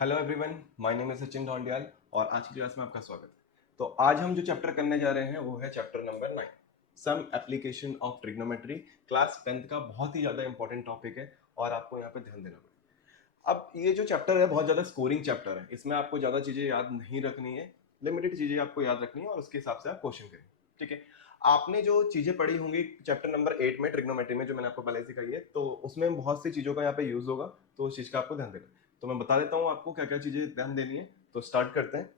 Hello everyone, my name is Sachin Dhoundiyal और आज की क्लास में आपका स्वागत है। तो आज हम जो चैप्टर करने जा रहे हैं वो है chapter number 9, some application of trigonometry. Class 10th का बहुत ही ज़्यादा इंपॉर्टेंट टॉपिक है और आपको यहाँ पे ध्यान देना पड़ेगा। अब ये जो चैप्टर है बहुत ज़्यादा स्कोरिंग चैप्टर है, इसमें आपको ज़्यादा चीज़ें याद नहीं रखनी है, लिमिटेड चीज़ें आपको याद रखनी है और उसके हिसाब से आप क्वेश्चन करें। ठीक है, आपने जो चीज़ें पढ़ी होंगी चैप्टर नंबर 8 में ट्रिग्नोमेट्री में, जो मैंने आपको पहले सिखाई है, तो उसमें बहुत सी चीज़ों का यहाँ पे यूज होगा, तो उस चीज़ का आपको ध्यान देना है। तो मैं बता देता हूँ आपको क्या क्या चीजें ध्यान देनी है। तो स्टार्ट करते हैं।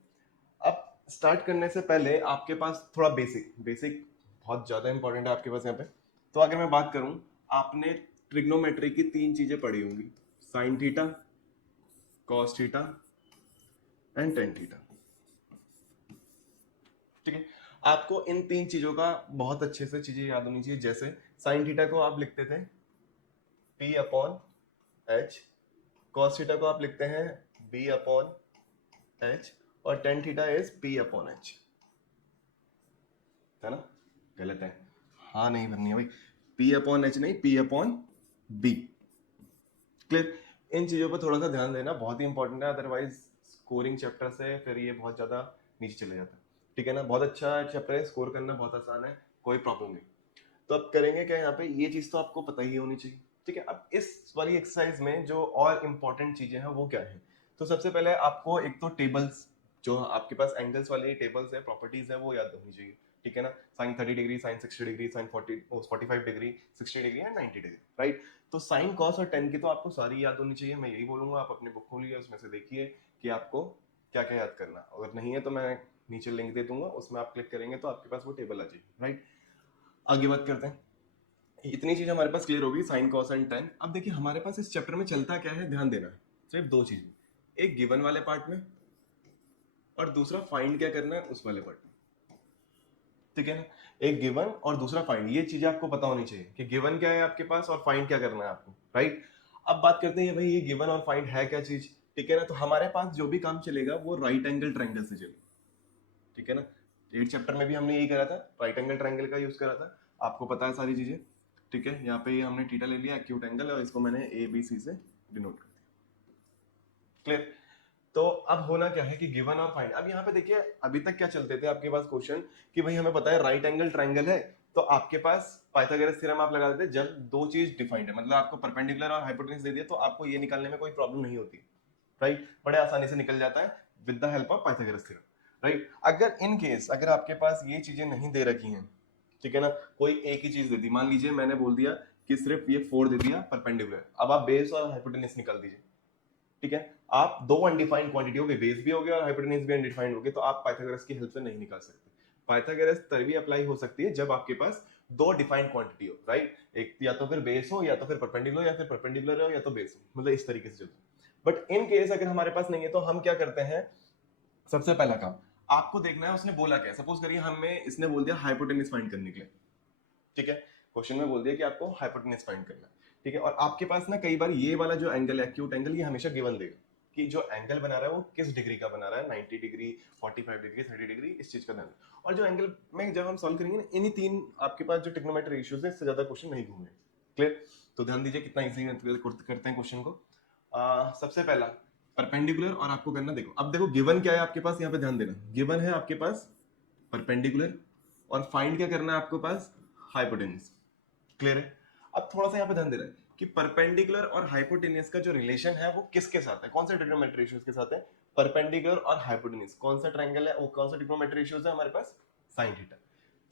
अब स्टार्ट करने से पहले आपके पास थोड़ा बेसिक बेसिक बहुत ज्यादा इंपॉर्टेंट है आपके पास यहाँ पे। तो अगर मैं बात करूं, आपने ट्रिग्नोमेट्री की तीन चीजें पढ़ी होंगी, sine theta, cos theta and tan theta. ठीक है, आपको इन तीन चीजों का बहुत अच्छे से चीजें याद होनी चाहिए। जैसे साइन थीटा को आप लिखते थे P upon H, cos theta को आप लिखते हैं B अपॉन एच और ten theta is P upon H, है ना? गलत है, हाँ नहीं भरनी है भाई, P अपॉन एच नहीं, P अपॉन B। क्लियर? इन चीजों पर थोड़ा सा ध्यान देना, बहुत ही इंपॉर्टेंट है, अदरवाइज स्कोरिंग चैप्टर से फिर ये बहुत ज्यादा नीचे चले जाता है। ठीक है ना, बहुत अच्छा चैप्टर है, स्कोर करना बहुत आसान है, कोई प्रॉब्लम नहीं। तो अब करेंगे क्या यहाँ पे, ये चीज तो आपको पता ही होनी चाहिए। ठीक है, अब इस वाली एक्सरसाइज में जो और इंपॉर्टेंट चीजें हैं वो क्या है। तो सबसे पहले आपको एक तो टेबल्स, जो आपके पास एंगल्स वाली टेबल्स है, प्रॉपर्टीज है, वो याद होनी चाहिए। ठीक है ना, sine 30 degree, sine 60 degree, sine 45 degree, 60 degree and 90 degree, right? तो साइन कॉस और टेन की तो आपको सारी याद होनी चाहिए। मैं यही बोलूंगा, आप अपनी बुक खोलिए, उसमें से देखिए कि आपको क्या क्या याद करना। अगर नहीं है तो मैं नीचे लिंक दे दूंगा, उसमें आप क्लिक करेंगे तो आपके पास वो टेबल आ जाएगी, राइट? आगे बात करते हैं। इतनी चीज हमारे पास क्लियर होगी, साइन कॉस एंड टेन। अब देखिए हमारे पास इस चैप्टर में चलता क्या है, ध्यान देना है सिर्फ दो चीज, एक गिवन वाले पार्ट में और दूसरा फाइंड क्या करना है उस वाले पार्ट में। ठीक है ना, एक गिवन और दूसरा फाइंड, ये चीजें आपको पता होनी चाहिए कि गिवन क्या है आपके पास और फाइंड क्या करना है आपको, राइट? अब बात करते हैं भाई ये गिवन और फाइंड है क्या चीज। ठीक है ना, तो हमारे पास जो भी काम चलेगा वो राइट एंगल ट्रायंगल से चलेगा। ठीक है ना, 8 चैप्टर में भी हमने यही करा था, राइट एंगल ट्रायंगल का यूज करा था, आपको पता है सारी चीजें। ठीक है, यहाँ पे हमने थीटा ले लिया, एक्यूट एंगल, और इसको मैंने ए बी सी से डिनोट कर दिया। क्लियर? तो अब होना क्या है कि गिवन और फाइंड। अब यहाँ पे देखिए अभी तक क्या चलते थे आपके पास क्वेश्चन कि भाई हमें पता है राइट एंगल ट्रायंगल है, तो आपके पास पाइथागोरस थ्योरम आप लगा देते, जब दो चीज डिफाइंड है, मतलब आपको परपेंडिकुलर और हाइपोटेन्यूज दे दिया, तो आपको ये निकालने में कोई प्रॉब्लम नहीं होती, राइट? बड़े आसानी से निकल जाता है with the help of Pythagoras theorem, right? अगर इन केस अगर आपके पास ये चीजें नहीं दे रखी हैं, ठीक है ना, कोई एक ही चीज दे दी, मान लीजिए मैंने बोल दिया कि सिर्फ ये 4 दे दिया परपेंडिकुलर, अब आप बेस और हाइपोटेन्यूज निकाल दीजिए। ठीक है, आप दो अनडिफाइंड क्वांटिटी हो गई, बेस भी हो गया और हाइपोटेन्यूज भी अनडिफाइंड हो गई, तो आप पाइथागोरस की हेल्प से नहीं निकाल सकते। पाइथागोरस तभी अप्लाई हो सकती है जब आपके पास दो डिफाइंड क्वांटिटी हो, राइट? एक या तो फिर बेस हो, या तो फिर परपेंडिकुलर, या फिर परपेंडिकुलर हो, या तो बेस हो, मतलब इस तरीके से चलता है। बट इन केस अगर हमारे पास नहीं है तो हम क्या करते हैं, सबसे पहला काम आपको देखना है उसने बोला क्या। सपोज करिए हमें इसने बोल दिया हाइपोटेन्यूज फाइंड करने के लिए। ठीक है, क्वेश्चन में बोल दिया कि आपको हाइपोटेन्यूज फाइंड करना है। ठीक है, और आपके पास ना कई बार ये वाला जो एंगल है, एक्यूट एंगल, ये हमेशा गिवन देगा कि जो एंगल बना रहा है वो किस डिग्री का बना रहा है, 90 डिग्री, 45 डिग्री, 30 डिग्री, इस चीज का ध्यान। और जो एंगल में जब हम सॉल्व करेंगे ना, इन्हीं तीन आपके पास जो ट्रिग्नोमेट्री रेशियोज है, इससे ज्यादा क्वेश्चन नहीं घूमेंगे। क्लियर? तो ध्यान दीजिए कितना इजी करते हैं क्वेश्चन को। सबसे पहला परपेंडिकुलर, और आपको करना, देखो अब देखो गिवन क्या है आपके पास, यहाँ पे ध्यान देना, गिवन है आपके पास परपेंडिकुलर और फाइंड क्या करना है आपके पास, हाइपोटेन्यूज। क्लियर है? अब थोड़ा सा यहाँ पे ध्यान देना है कि परपेंडिकुलर और हाइपोटेन्यूज का जो रिलेशन है वो किसके साथ है, कौन से ट्रिग्नोमेट्री रेशियोज के साथ है, परपेंडिकुलर और हाइपोटेन्यूज। कौन सा ट्रायंगल है वो, कौन सा ट्रिग्नोमेट्री रेशियोज है हमारे पास, साइन थीटा।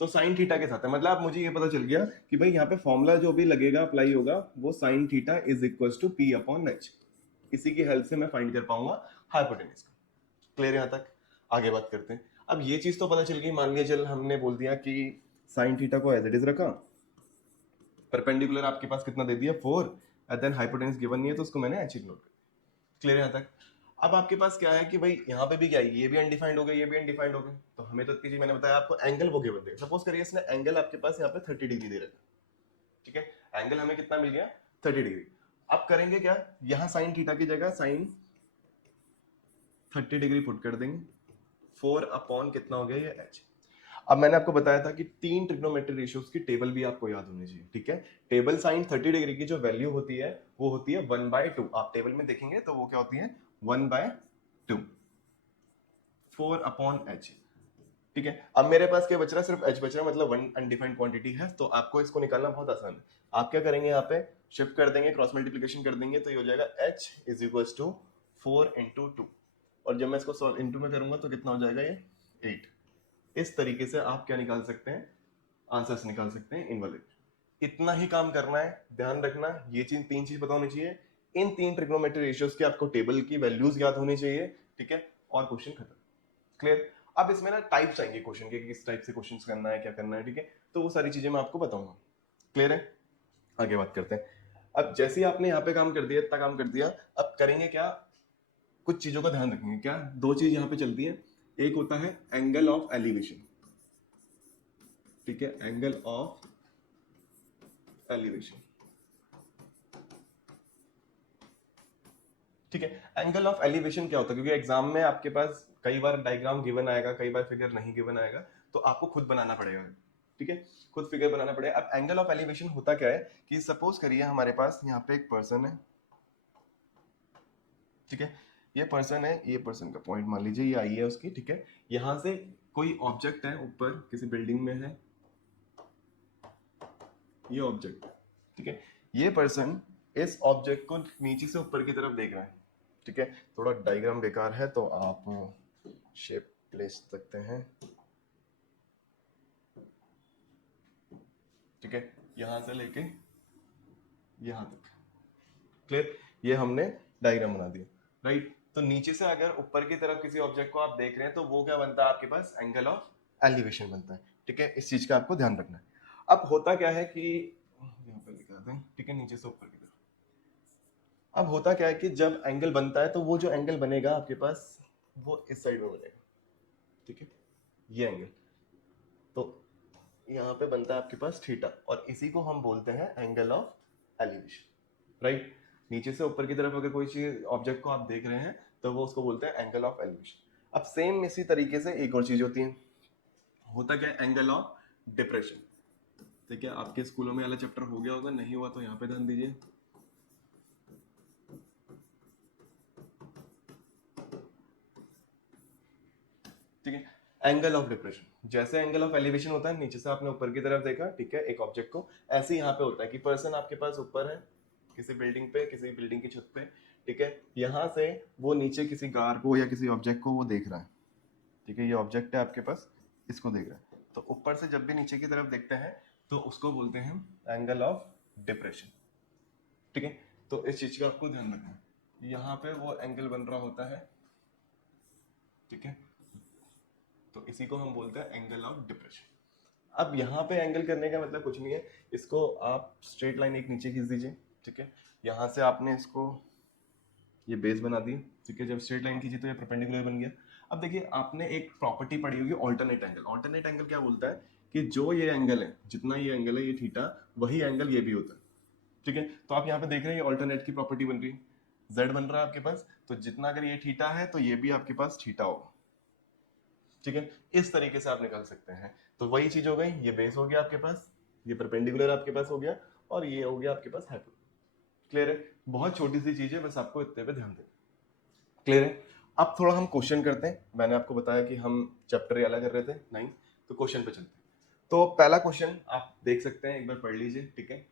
तो साइन थीटा के साथ है, मतलब अब मुझे ये पता चल गया कि भाई यहाँ पे फॉर्मूला जो भी लगेगा, अप्लाई होगा, वो sine theta is equal to P upon H. इसी की हेल्प से मैं फाइंड कर पाऊंगा हाइपोटेन्यूज को। क्लियर यहां तक? आगे बात करते हैं। अब ये चीज तो पता चल गई, मान लिया चल हमने बोल दिया कि साइन थीटा को एज इट इज रखा, परपेंडिकुलर आपके पास कितना दे दिया 4, एंड देन हाइपोटेन्यूज गिवन नहीं है तो उसको मैंने एच इग्नोर कर। क्लियर यहां तक? अब आपके पास क्या है कि भाई यहाँ पे भी क्या है, ये भी अनडिफाइंड हो गए, ये भी अनडिफाइंड हो गए, तो हमें तो इतनी चीज मैंने बताया आपको, एंगल वो गिवन देगा। सपोज करिए इसने एंगल आपके पास यहाँ पे 30 डिग्री दे रखा। ठीक है, एंगल हमें कितना मिल गया, 30 डिग्री। अब करेंगे क्या, यहाँ साइन थीटा की जगह साइन 30 डिग्री पुट कर देंगे, 4 अपॉन कितना हो गया ये एच। अब मैंने आपको बताया था कि तीन ट्रिग्नोमेट्री रेशियोज की टेबल भी आपको याद होनी चाहिए। ठीक है, टेबल साइन 30 डिग्री की जो वैल्यू होती है वो होती है 1/2। आप टेबल में देखेंगे तो वो क्या होती है, 1/2, 4/h। ठीक है, अब मेरे पास क्या बच रहा है, सिर्फ h बच रहा है, मतलब वन अनडिफाइंड क्वांटिटी है, तो आपको इसको निकालना बहुत आसान है। आप क्या करेंगे, यहाँ पे शिफ्ट कर देंगे, क्रॉस मल्टीप्लीकेशन कर देंगे, तो ये हो जाएगा h is equals to 4 into 2, और जब मैं इसको सॉल्व इनटू में करूंगा तो कितना हो जाएगा, ये 8। इस तरीके से आप क्या निकाल सकते हैं, आंसर्स निकाल सकते हैं इन वाले। इतना ही काम करना है, ध्यान रखना ये चीज, तीन चीज पता होनी चाहिए, इन तीन ट्रिग्नोमेट्री रेशियोज के आपको टेबल की वैल्यूज याद होनी चाहिए, ठीक है, और क्वेश्चन खत्म। क्लियर। अब इसमें ना टाइप्स आएंगे क्वेश्चन के, किस टाइप से क्वेश्चन करना है, क्या करना है, ठीक है, तो वो सारी चीजें मैं आपको बताऊंगा। क्लियर है, आगे बात करते हैं। अब जैसे ही आपने यहाँ पे काम कर दिया, इतना काम कर दिया, अब करेंगे क्या, कुछ चीजों का ध्यान रखेंगे। क्या, दो चीज यहाँ पे चलती है, एक होता है एंगल ऑफ एलिवेशन, ठीक है, एंगल ऑफ एलिवेशन, ठीक है। एंगल ऑफ एलिवेशन क्या होता है, क्योंकि एग्जाम में आपके पास कई बार डायग्राम गिवन आएगा, कई बार फिगर नहीं गिवन आएगा, तो आपको खुद बनाना पड़ेगा, ठीक है, खुद फिगर बनाना पड़ेगा। अब एंगल ऑफ एलिवेशन होता क्या है कि सपोज करिए हमारे पास यहाँ पे एक पर्सन है, ठीक है, ये पर्सन है, ये पर्सन का पॉइंट मान लीजिए ये आई है उसकी, ठीक है, यहाँ से कोई ऑब्जेक्ट है ऊपर किसी बिल्डिंग में है, ये ऑब्जेक्ट, ठीक है, ये पर्सन इस ऑब्जेक्ट को नीचे से ऊपर की तरफ देख रहा है, ठीक है, थोड़ा डायग्राम बेकार है तो आप शेप ले सकते हैं, ठीक है, यहां से लेके यहां तक। क्लियर, ये हमने डायग्राम बना दिया, राइट। तो नीचे से अगर ऊपर की तरफ किसी ऑब्जेक्ट को आप देख रहे हैं तो वो क्या बनता है आपके पास, एंगल ऑफ एलिवेशन बनता है, ठीक है, इस चीज का आपको ध्यान रखना है। अब होता क्या है कि यहाँ पे लिखा दें, ठीक है, नीचे से ऊपर की तरफ। अब होता क्या है कि जब एंगल बनता है तो वो जो एंगल बनेगा आपके पास, वो इस साइड में बनेगा, ठीक है, ये एंगल, तो यहाँ पे बनता है आपके पास थीटा, और इसी को हम बोलते हैं एंगल ऑफ एलिवेशन, राइट। नीचे से ऊपर की तरफ अगर कोई चीज ऑब्जेक्ट को आप देख रहे हैं तो वो उसको बोलते हैं एंगल ऑफ एलिवेशन। अब सेम इसी तरीके से एक और चीज होती है, होता क्या है, एंगल ऑफ डिप्रेशन, ठीक है, आपके स्कूलों में वाला चैप्टर हो गया होगा, नहीं हुआ तो यहाँ पे ध्यान दीजिए, ठीक है। एंगल ऑफ डिप्रेशन, जैसे एंगल ऑफ एलिवेशन होता है, नीचे से आपने ऊपर की तरफ देखा, ठीक है, एक ऑब्जेक्ट को, ऐसे यहाँ पे होता है कि पर्सन आपके पास ऊपर है किसी बिल्डिंग पे, किसी बिल्डिंग की छत पे, ठीक है, यहाँ से वो नीचे किसी कार को या किसी ऑब्जेक्ट को वो देख रहा है, ठीक है, ये ऑब्जेक्ट है आपके पास, इसको देख रहा है, तो ऊपर से जब भी नीचे की तरफ देखते हैं तो उसको बोलते हैं एंगल ऑफ डिप्रेशन, ठीक है। तो इस चीज का आपको ध्यान रखना है, यहाँ पे वो एंगल बन रहा होता है, ठीक है, तो इसी को हम बोलते हैं एंगल ऑफ डिप्रेशन। अब यहाँ पे एंगल करने का मतलब कुछ नहीं है, इसको आप स्ट्रेट लाइन एक नीचे खींच दीजिए, ठीक है, यहाँ से आपने इसको ये बेस बना दी, ठीक है, जब स्ट्रेट लाइन खींची तो ये परपेंडिकुलर बन गया। अब देखिए आपने एक प्रॉपर्टी पढ़ी होगी ऑल्टरनेट एंगल, ऑल्टरनेट एंगल क्या बोलता है कि जो ये एंगल है, जितना ये एंगल है, ये थीटा, वही एंगल ये भी होता है, ठीक है। तो आप यहाँ पे देख रहे हैं ये ऑल्टरनेट की प्रॉपर्टी बन रही है, z बन रहा है आपके पास, तो जितना अगर ये थीटा है तो ये भी आपके पास थीटा होगा, ठीक है, इस तरीके से आप निकाल सकते हैं। तो वही चीज हो गई, ये बेस हो गया आपके पास, ये परपेंडिकुलर आपके पास हो गया, और ये हो गया आपके पास हाइपोटेन्यूज। क्लियर है, बहुत छोटी सी चीज है, बस आपको इतने पे ध्यान देना। क्लियर है, अब थोड़ा हम क्वेश्चन करते हैं, मैंने आपको बताया कि हम चैप्टर अलग कर रहे थे, नहीं, तो क्वेश्चन पे चलते हैं। तो पहला क्वेश्चन आप देख सकते हैं, एक बार पढ़ लीजिए, ठीक है।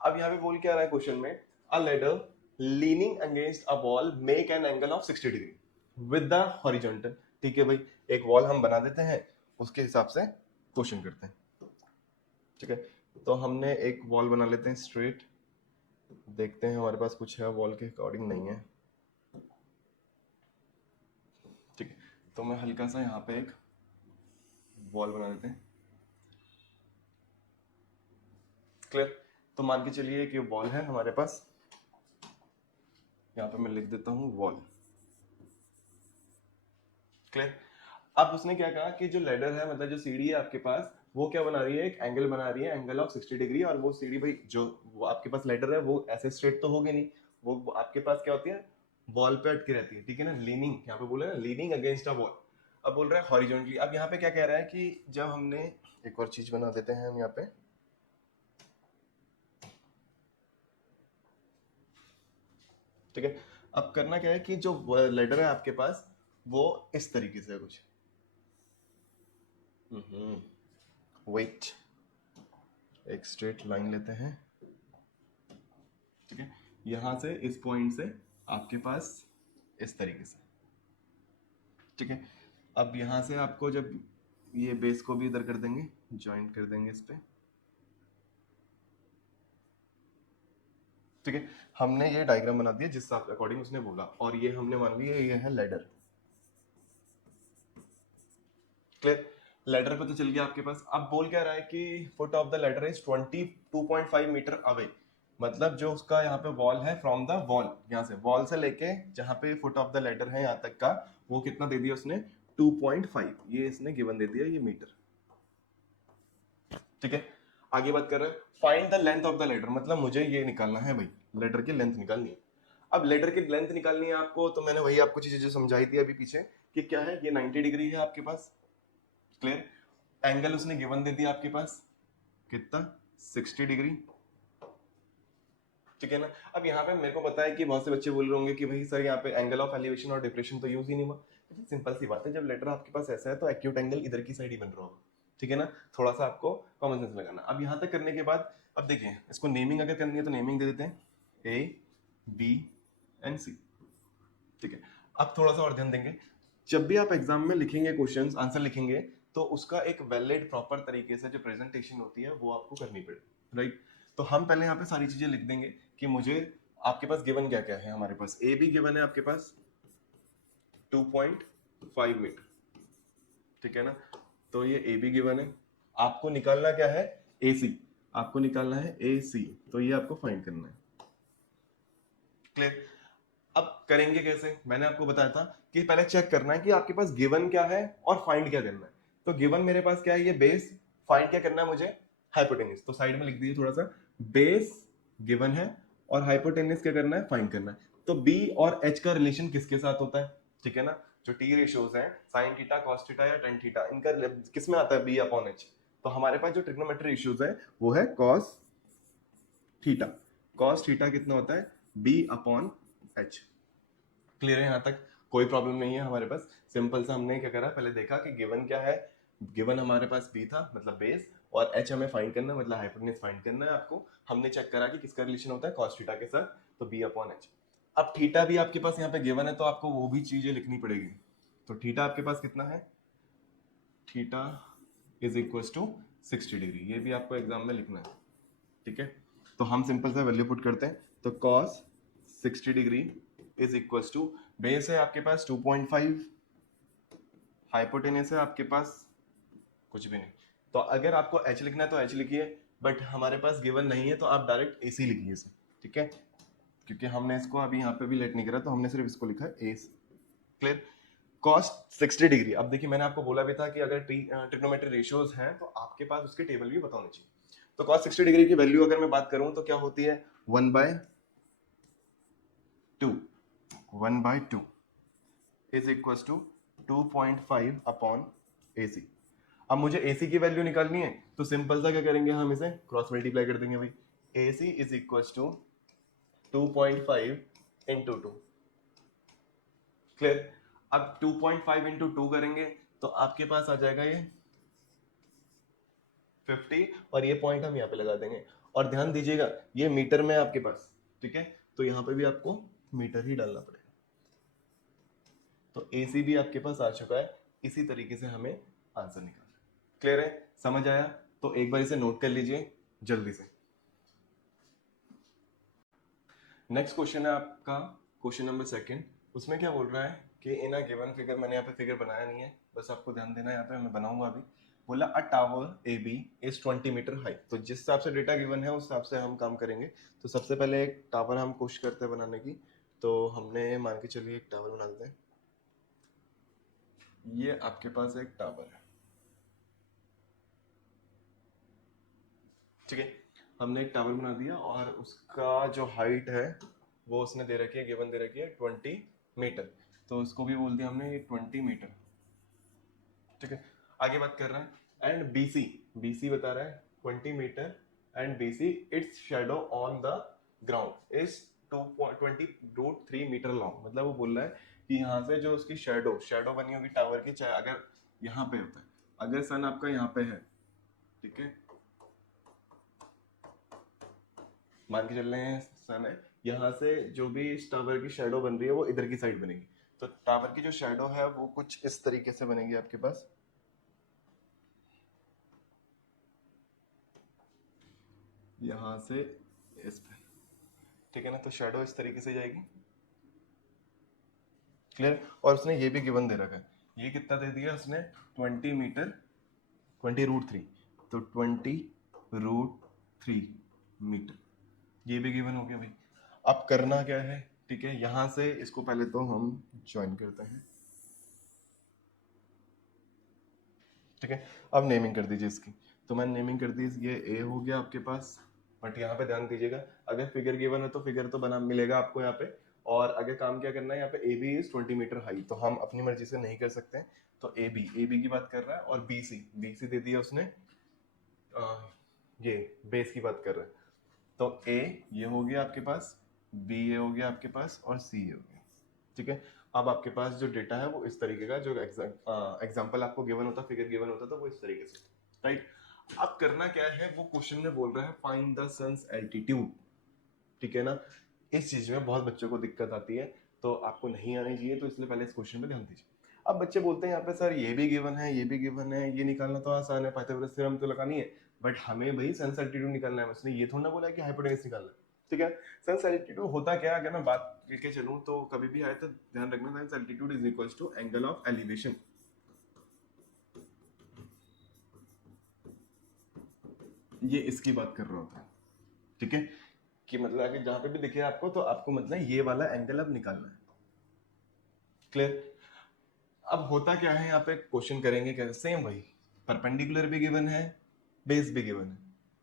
अब यहाँ पे बोल क्या रहा है क्वेश्चन में, अ ladder leaning against a wall make an angle of 60 degree with the horizontal, ठीक है भाई, एक वॉल हम बना देते हैं, उसके हिसाब से क्वेश्चन करते हैं, ठीक है। तो हमने एक वॉल बना लेते हैं स्ट्रेट, देखते हैं हमारे पास कुछ है वॉल के अकॉर्डिंग, नहीं है, ठीक है, तो मैं हल्का सा यहाँ पे एक वॉल बना देते हैं। क्लियर, तो मान के चलिए कि वॉल है हमारे पास, यहाँ पे मैं लिख देता हूँ वॉल। क्लियर, अब उसने क्या कहा कि जो लेडर है, मतलब जो सीढ़ी है आपके पास, वो क्या बना रही है, एक एंगल बना रही है, एंगल ऑफ 60 डिग्री, और वो सीढ़ी भाई जो वो आपके पास लेडर है वो ऐसे स्ट्रेट तो होगी नहीं, वो आपके पास क्या होती है, वॉल पे अटकी रहती है, ठीक है ना, लीनिंग, यहाँ पे बोले ना लीनिंग अगेंस्ट अ वॉल। अब बोल रहा है हॉरिजॉन्टली, अब यहाँ पे क्या कह रहा है कि जब हमने, एक और चीज बना देते हैं हम यहाँ पे, ठीक है, अब करना क्या है कि जो लेडर है आपके पास वो इस तरीके से है कुछ। वेट, एक स्ट्रेट लाइन लेते हैं, ठीक है, यहां से इस पॉइंट से आपके पास इस तरीके से, ठीक है। अब यहां से आपको जब ये बेस को भी इधर कर देंगे, ज्वाइंट कर देंगे इस पे, ठीक है। हमने ये डायग्राम बना दिया जिस अकॉर्डिंग उसने बोला, और ये हमने मान लिया ये है लेडर। क्लियर? लेडर पे तो चल गया आपके पास। अब बोल क्या रहा है कि foot of the ladder is 22.5 metre away, मतलब जो उसका यहाँ पे वॉल है फ्रॉम द वॉल, यहाँ से वॉल से लेके जहाँ पे फुट ऑफ द लेडर है यहाँ तक का, वो कितना दे दिया उसने, 2.5, ये इसने गिवन दे दिया, ये मीटर, ठीक है। आगे बात कर रहे हैं find the length of the ladder, मतलब मुझे ये निकालना है भाई, लेडर की लेंथ निकालनी है। अब लेडर की लेंथ निकालनी है आपको, तो मैंने वही आपको चीजें जो समझाई थी अभी पीछे कि क्या है, ये 90 डिग्री है आपके पास। क्लियर? एंगल उसने गिवन दे दिया आपके पास कितना, 60 डिग्री, ठीक है ना। अब यहाँ पे मेरे को पता है कि बहुत से बच्चे बोल रहे होंगे कि भाई सर यहाँ पे एंगल ऑफ एलिवेशन और डिप्रेशन तो यूज ही नहीं हुआ। सिंपल सी बात है, जब लेटर आपके पास ऐसा है तो एक्यूट एंगल इधर की साइड ही बन रहा होगा, ठीक है ना। थोड़ा सा आपको कॉमन सेंस लगाना। अब यहाँ तक करने के बाद अब देखिए, इसको नेमिंग अगर करनी है तो नेमिंग दे देते हैं ए बी एंड सी, ठीक है। अब थोड़ा सा और ध्यान देंगे, जब भी आप एग्जाम में लिखेंगे क्वेश्चंस आंसर लिखेंगे, तो उसका एक वैलिड प्रॉपर तरीके से जो प्रेजेंटेशन होती है वो आपको करनी पड़े, राइट। तो हम पहले यहाँ पे सारी चीजें लिख देंगे कि मुझे, आपके पास गिवन क्या क्या है, हमारे पास ए बी गिवन है आपके पास 2.5 मीटर, ठीक है ना। तो ये ए बी गिवन है, आपको निकालना क्या है, ए सी, आपको निकालना है ए सी, तो ये आपको फाइंड करना है। क्लियर? अब करेंगे कैसे, मैंने आपको बताया था कि पहले चेक करना है कि आपके पास गिवन क्या है और फाइंड क्या करना है। तो गिवन मेरे पास क्या है, ये बेस, फाइंड क्या करना है मुझे, हाइपोटेन्यूज, तो साइड में लिख दीजिए थोड़ा सा, बेस गिवन है और हाइपोटेन्यूज क्या करना है, फाइंड करना है। तो बी और एच का रिलेशन किसके साथ होता है, ठीक है ना, जो टी रेशियोज हैं साइन थीटा कॉस थीटा या टेन थीटा, इनका किस में आता है, बी अपॉन एच। तो हमारे पास जो ट्रिग्नोमेट्री रेशियोज है वो है कॉस थीटा, कॉस थीटा कितना होता है, बी अपॉन एच। क्लियर है यहाँ तक, कोई प्रॉब्लम नहीं है हमारे पास। सिंपल सा हमने क्या करा, पहले देखा कि गिवन क्या है, गिवन हमारे पास बी था मतलब बेस, और एच हमें फाइंड करना है मतलब हाइपोटेन्यूज फाइंड करना है आपको। हमने चेक करा कि किसका रिलेशन होता है कॉस थीटा के साथ, तो बी अपॉन एच। अब थीटा भी आपके पास यहाँ पे गिवन है, तो आपको वो भी चीजें लिखनी पड़ेगी। तो थीटा आपके पास कितना है, theta is equal to 60 degree, ये भी आपको एग्जाम में लिखना है, ठीक है। तो हम सिंपल सा वैल्यू पुट करते हैं, तो cos 60 degree is equal to, base है आपके पास 2.5, हाइपोटेनस है आपके पास कुछ भी नहीं। तो अगर आपको एच लिखना है तो एच लिखिए, बट हमारे पास गिवन नहीं है तो आप डायरेक्ट एसी लिखिए इसे, ठीक है, क्योंकि हमने इसको अभी यहाँ पे भी लेट नहीं करा, तो हमने सिर्फ इसको लिखा है एस। क्लियर? कॉस 60 डिग्री, अब देखिए मैंने आपको बोला भी था कि अगर ट्रिग्नोमेट्री रेशियोज हैं तो आपके पास उसके टेबल भी पता होने चाहिए। तो कॉस 60 डिग्री की वैल्यू अगर मैं बात करूं तो क्या होती है, 1/2 is equal to 2.5 upon AC। अब मुझे AC की वैल्यू निकालनी है, तो सिंपल सा क्या करेंगे, हम इसे क्रॉस मल्टीप्लाई कर देंगे भाई, AC is equal to 2.5 into 2। Clear? अब 2.5 इंटू 2 करेंगे तो आपके पास आ जाएगा ये 50, और ये पॉइंट हम यहाँ पे लगा देंगे। और ध्यान दीजिएगा ये मीटर में आपके पास, ठीक है, तो यहाँ पे भी आपको मीटर ही डालना पड़ेगा। तो AC भी आपके पास आ चुका है, इसी तरीके से हमें आंसर निकालना है। क्लियर है, समझ आया? तो एक बार इसे नोट कर लीजिए जल्दी से। नेक्स्ट क्वेश्चन है आपका क्वेश्चन नंबर 2, उसमें क्या बोल रहा है कि इन अ गिवन फिगर, मैंने यहाँ पे फिगर बनाया नहीं है, बस आपको ध्यान देना है, यहाँ पे मैं बनाऊंगा अभी। बोला a tower A B is 20 metre high, तो जिस हिसाब से डेटा गिवन है उस हिसाब से हम काम करेंगे। तो सबसे पहले एक टावर हम कोशिश करते हैं बनाने की, तो हमने मान के चलिए एक टावर बना देते हैं। ये आपके पास एक टावर है, ठीक है, हमने एक टावर बना दिया और उसका जो हाइट है वो उसने दे रखी है, गिवन दे रखी है 20 मीटर, तो उसको भी बोल दिया हमने 20 मीटर, ठीक है। आगे बात कर रहे हैं एंड BC, BC बता रहा है 20 metre and BC its shadow on the ground is 20√3 metre long, मतलब वो बोल रहा है कि यहाँ से जो उसकी शेडो बनी होगी टावर की, चाहे अगर यहाँ पे होता है, अगर सन आपका यहाँ पे है, ठीक है, मान के चल रहे हैं सन है, यहाँ से जो भी इस टावर की शेडो बन रही है वो इधर की साइड बनेगी। तो टावर की जो शेडो है वो कुछ इस तरीके से बनेगी आपके पास, यहाँ से इस पे, ठीक है ना। तो शेडो इस तरीके से जाएगी, क्लियर। और उसने ये भी गिवन दे रखा है, ये कितना दे दिया उसने, 20 मीटर, 20√3, तो 20√3 मीटर, ये भी गिवन हो गया भाई। अब करना क्या है, ठीक है, यहां से इसको पहले तो हम ज्वाइन करते हैं, ठीक है। अब नेमिंग कर दीजिए इसकी, तो मैंने नेमिंग कर दी, ये ए हो गया आपके पास। बट यहाँ पे ध्यान दीजिएगा, अगर फिगर गिवन है तो फिगर तो बना मिलेगा आपको यहाँ पे, और अगर काम क्या करना है, यहाँ पे A B is 20 metre high, तो हम अपनी मर्जी से नहीं कर सकते हैं। तो ए बी की बात कर रहा है, और बी सी दे दिया उसने, ये बेस की बात कर रहा है। तो ए ये हो गया आपके पास, बी ये हो गया आपके पास, और सी ये हो गया, ठीक है। अब आपके पास जो डेटा है वो इस तरीके का, जो एग्जांपल आपको गिवन होता, फिगर गिवन होता, तो वो इस तरीके से, राइट। अब करना क्या है, वो क्वेश्चन में बोल रहा है फाइंड द सन्स एल्टीट्यूड, ठीक है ना। इस चीज में बहुत बच्चों को दिक्कत आती है, तो आपको नहीं आनी चाहिए, तो इसलिए पहले इस क्वेश्चन पे ध्यान दीजिए। अब बच्चे बोलते हैं यहाँ पे सर ये भी गिवन है, ये भी गिवन है, ये निकालना तो आसान है, पाइथागोरस थ्योरम तो लगानी है, बट हमें भाई सेंस एल्टीट्यूड निकालना है। उसने ये थोड़ा ना बोला है कि हाइपोटेनस निकालना है, ठीक है। सेंस एल्टीट्यूड होता क्या है, अगर मैं बात लेके चलूं तो कभी भी आए तो ध्यान रखना, sense altitude is equals to angle of elevation. ये इसकी बात कर रहा होता है, ठीक है, कि मतलब अगर जहां पे भी दिखे आपको, तो आपको मतलब ये वाला एंगल अब निकालना है, क्लियर। अब होता क्या है, यहाँ पे क्वेश्चन करेंगे क्या, सेम वही, परपेंडिकुलर भी गिवन है, बेस भी गिवन है,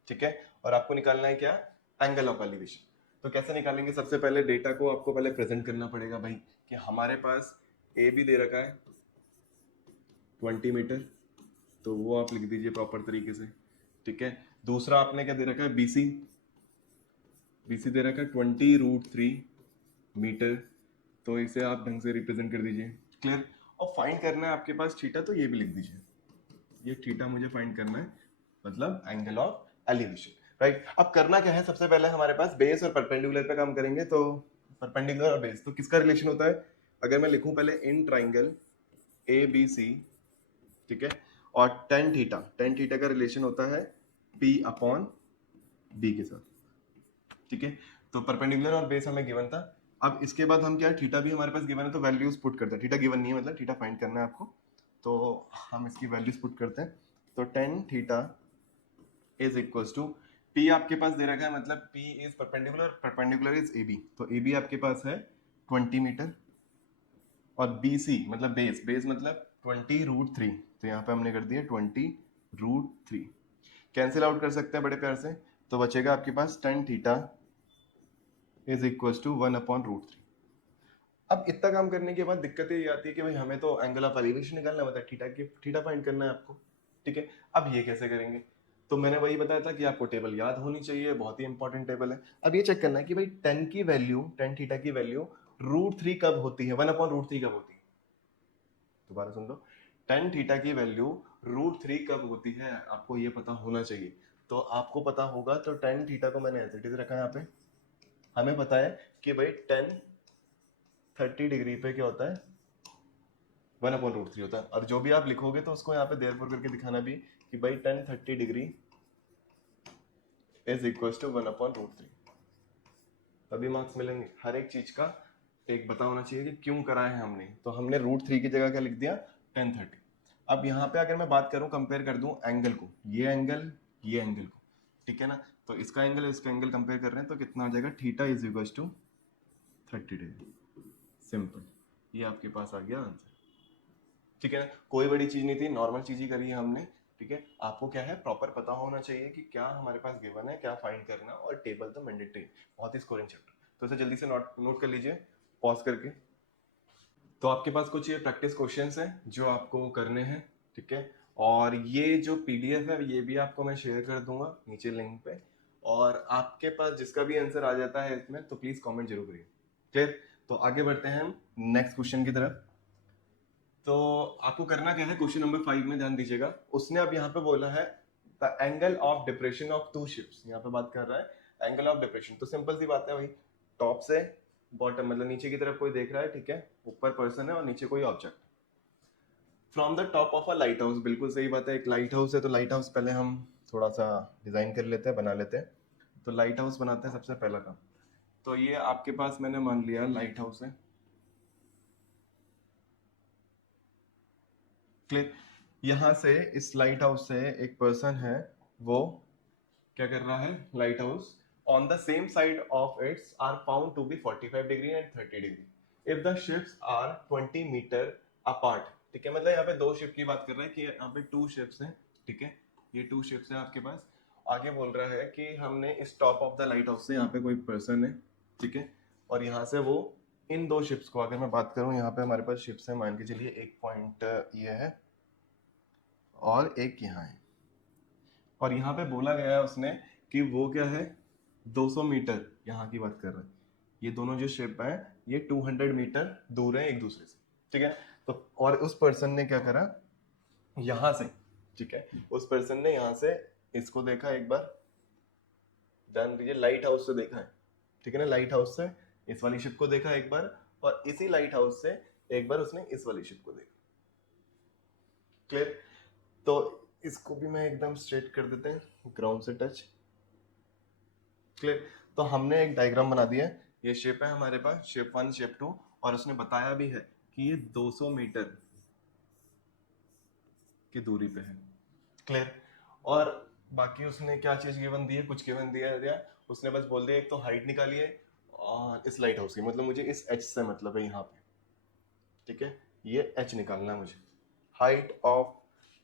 ठीक है, और आपको निकालना है क्या, एंगल ऑफ एलिवेशन। तो कैसे निकालेंगे, सबसे पहले डेटा को आपको पहले प्रेजेंट करना पड़ेगा भाई, कि हमारे पास ए भी दे रखा है 20 मीटर, तो वो आप लिख दीजिए प्रॉपर तरीके से, ठीक है। दूसरा आपने क्या दे रखा है, बीसी दे रखा है 20√3 मीटर, तो इसे आप ढंग से रिप्रेजेंट कर दीजिए, क्लियर। और फाइंड करना है आपके पास थीटा, तो ये भी लिख दीजिए, ये थीटा मुझे फाइंड करना है, मतलब एंगल ऑफ एलिवेशन, राइट। अब करना क्या है, सबसे पहले हमारे पास बेस और परपेंडिकुलर पे काम करेंगे। तो परपेंडिकुलर और बेस, तो किसका रिलेशन होता है, अगर मैं लिखूं पहले इन ट्राइंगल ए बी सी, ठीक है, और टेन थीटा का रिलेशन होता है पी अपॉन बी के साथ, ठीक है। तो परपेंडिकुलर और बेस हमें गिवन था। अब इसके बाद हम क्या, थीटा भी हमारे पास गिवन है, तो वैल्यूज पुट करते हैं, थीटा गिवन नहीं है, मतलब थीटा फाइंड करना है आपको, तो हम इसकी वैल्यूज पुट करते हैं। तो tan theta is equals to, P आपके पास दे रखा है, मतलब P is perpendicular is A B, तो ए बी आपके पास है 20 मीटर, और बी सी मतलब बेस मतलब 20√3, तो यहाँ पे हमने कर दिया 20√3, कैंसिल आउट कर सकते हैं बड़े प्यार से, तो बचेगा आपके पास tan theta is equals to 1/√3। अब इतना काम करने के बाद दिक्कत ये आती है कि भाई हमें तो एंगल ऑफ एलिवेशन निकालना होता है, थीटा फाइंड करना है आपको, ठीक है। अब ये कैसे करेंगे, तो मैंने वही बताया था कि आपको टेबल याद होनी चाहिए, बहुत ही इंपॉर्टेंट टेबल है। अब ये चेक करना है कि भाई टेन थीटा की वैल्यू √3 कब होती है, 1/√3 कब होती है, दोबारा सुन लो, टेन थीटा की वैल्यू √3 कब होती है, आपको ये पता होना चाहिए। तो आपको पता होगा, तो टेन थीटा को मैंने एज इट इज रखा है यहाँ पे, हमें पता है कि भाई 30 डिग्री पे क्या होता है, 1/√3 होता है, और जो भी आप लिखोगे तो उसको यहाँ पे देयरफॉर करके दिखाना भी कि भाई 30 डिग्री इज इक्वल टू 1/√3, तभी मार्क्स मिलेंगे। हर एक चीज का एक पता होना चाहिए कि क्यों करा है हमने, तो हमने √3 की जगह क्या लिख दिया, 1030। अब यहाँ पे अगर मैं बात करूँ, कंपेयर कर दूं एंगल को, ये एंगल को, ठीक है ना, तो इसका एंगल कंपेयर कर रहे हैं, तो कितना हो जाएगा, theta is equal to 30 degree, simple, ये आपके पास आ गया आंसर, ठीक है ना। कोई बड़ी चीज नहीं थी, नॉर्मल चीज ही करी है हमने, ठीक है। आपको क्या है, प्रॉपर पता होना चाहिए कि क्या हमारे पास गिवन है, क्या फाइंड करना, और टेबल तो मैंडेटरी, बहुत ही स्कोरिंग चैप्टर, तो इसे जल्दी से नोट कर लीजिए पॉज करके। तो आपके पास कुछ ये प्रैक्टिस क्वेश्चंस हैं जो आपको करने हैं, ठीक है। और ये जो पीडीएफ है ये भी आपको मैं शेयर कर दूंगा नीचे लिंक पे, और आपके पास जिसका भी आंसर आ जाता है इसमें तो प्लीज कमेंट जरूर करिए। क्लियर? तो आगे बढ़ते हैं हम नेक्स्ट क्वेश्चन की तरफ। तो आपको करना क्या है, क्वेश्चन नंबर 5 में ध्यान दीजिएगा। उसने अब यहाँ पे बोला है the angle of depression of two ships, यहाँ पे बात कर रहा है एंगल ऑफ डिप्रेशन। तो सिंपल सी बात है भाई, टॉप से बॉटम मतलब नीचे की तरफ कोई देख रहा है, ठीक है, ऊपर पर्सन है और नीचे कोई object. From the top of a light house, बिल्कुल सही बात है, एक लाइट हाउस है। तो लाइट हाउस पहले हम थोड़ा सा डिजाइन कर लेते हैं, बना लेते हैं। तो लाइट हाउस बनाते हैं सबसे पहला काम। तो ये आपके पास मैंने मान लिया लाइट हाउस है। क्लियर? यहाँ से इस लाइट हाउस से एक पर्सन है, वो क्या कर रहा है, lighthouse on the same side of its are found to be 45 degree and 30 degree if the ships are 20 metre apart. ठीक है, मतलब यहाँ पे दो शिप की बात कर रहा है कि यहाँ पे टू शिप्स हैं, ठीक है, ये टू शिप्स हैं आपके पास। आगे बोल रहा है कि हमने इस top of the light house से, यहाँ पे कोई पर्सन है, ठीक है, और यहाँ से वो इन दो शिप्स को, अगर मैं बात करूँ यहाँ पे हमारे पास शिप्स है, मान के चलिए एक पॉइंट ये है और एक यहाँ है, और यहाँ पे बोला गया है उसने कि वो क्या है 200 मीटर, यहाँ की बात कर रहे हैं, ये दोनों जो शिप है ये 200 मीटर दूर है एक दूसरे से, ठीक है। तो और उस पर्सन ने क्या करा यहाँ से, ठीक है, उस पर्सन ने यहाँ से इसको देखा एक बार, ध्यान दीजिए लाइट हाउस से देखा है, ठीक है ना, लाइट हाउस से इस वाली शिप को देखा एक बार, और इसी लाइट हाउस से एक बार उसने इस वाली शिप को देखा। क्लियर? तो इसको भी मैं एकदम स्ट्रेट कर देते हैं, ग्राउंड से टच। क्लियर? तो हमने एक डायग्राम बना दिया है, ये शेप है हमारे पास, शेप 1 शेप 2, और उसने बताया भी है कि ये 200 मीटर की दूरी पे है। क्लियर? और बाकी उसने क्या चीज गिवन दी है, कुछ गिवन दिया उसने बस बोल दिया एक तो हाइट निकालिए और इस लाइट हाउस की, मतलब मुझे इस एच से मतलब है यहाँ पे, ठीक है, ये एच निकालना है मुझे, हाइट ऑफ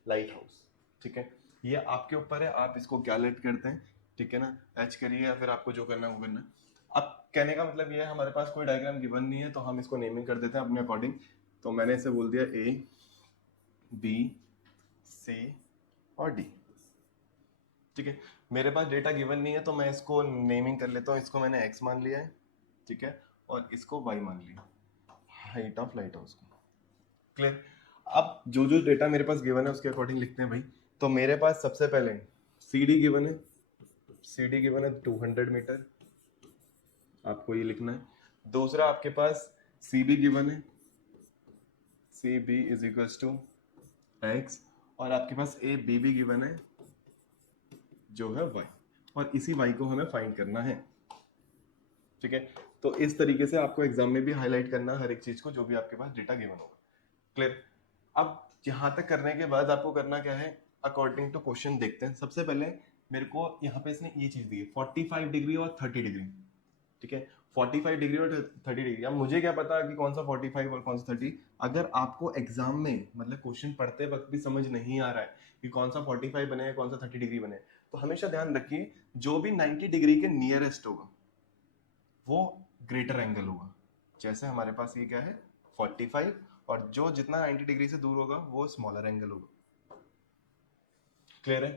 लाइट हाउस, ठीक है। ये आपके ऊपर है, आप इसको कैलकुलेट करते हैं, ठीक है ना, एच करिए या फिर आपको जो करना है वो करना है। अब कहने का मतलब ये है, हमारे पास कोई डायग्राम गिवन नहीं है तो हम इसको नेमिंग कर देते हैं अपने अकॉर्डिंग। तो मैंने इसे बोल दिया ए बी सी और डी, ठीक है। मेरे पास डेटा गिवन नहीं है तो मैं इसको नेमिंग कर लेता हूँ, इसको मैंने एक्स मान लिया है, ठीक है, और इसको वाई मान लिया, हाइट ऑफ लाइट हाउस को। क्लियर? अब जो जो डेटा मेरे पास गिवन है उसके अकॉर्डिंग लिखते हैं भाई। तो मेरे पास सबसे पहले सी डी गिवन है, सी डी गिवन है 200 मीटर, आपको ये लिखना है। दूसरा आपके पास सी बी गिवन है, C B is equals to X, और आपके पास ए बी भी गिवन है जो है वाई, और इसी वाई को हमें फाइंड करना है, ठीक है। तो इस तरीके से आपको एग्जाम में भी हाईलाइट करना हर एक चीज को जो भी आपके पास डेटा गिवन होगा। क्लियर? अब यहाँ तक करने के बाद आपको करना क्या है, अकॉर्डिंग टू क्वेश्चन देखते हैं। सबसे पहले मेरे को यहाँ पे इसने ये चीज दी है 45 डिग्री और 30 डिग्री, ठीक है, 45 डिग्री और 30 डिग्री। अब मुझे क्या पता कि कौन सा 45 और कौन सा 30। अगर आपको एग्जाम में मतलब क्वेश्चन पढ़ते वक्त भी समझ नहीं आ रहा है कि कौन सा 45 बने कौन सा 30 डिग्री बने, तो हमेशा ध्यान रखिए जो भी 90 डिग्री के नियरेस्ट होगा वो ग्रेटर एंगल होगा। जैसे हमारे पास ये क्या है 45, और जो जितना 90 डिग्री से दूर होगा वो स्मॉलर एंगल होगा। क्लियर है?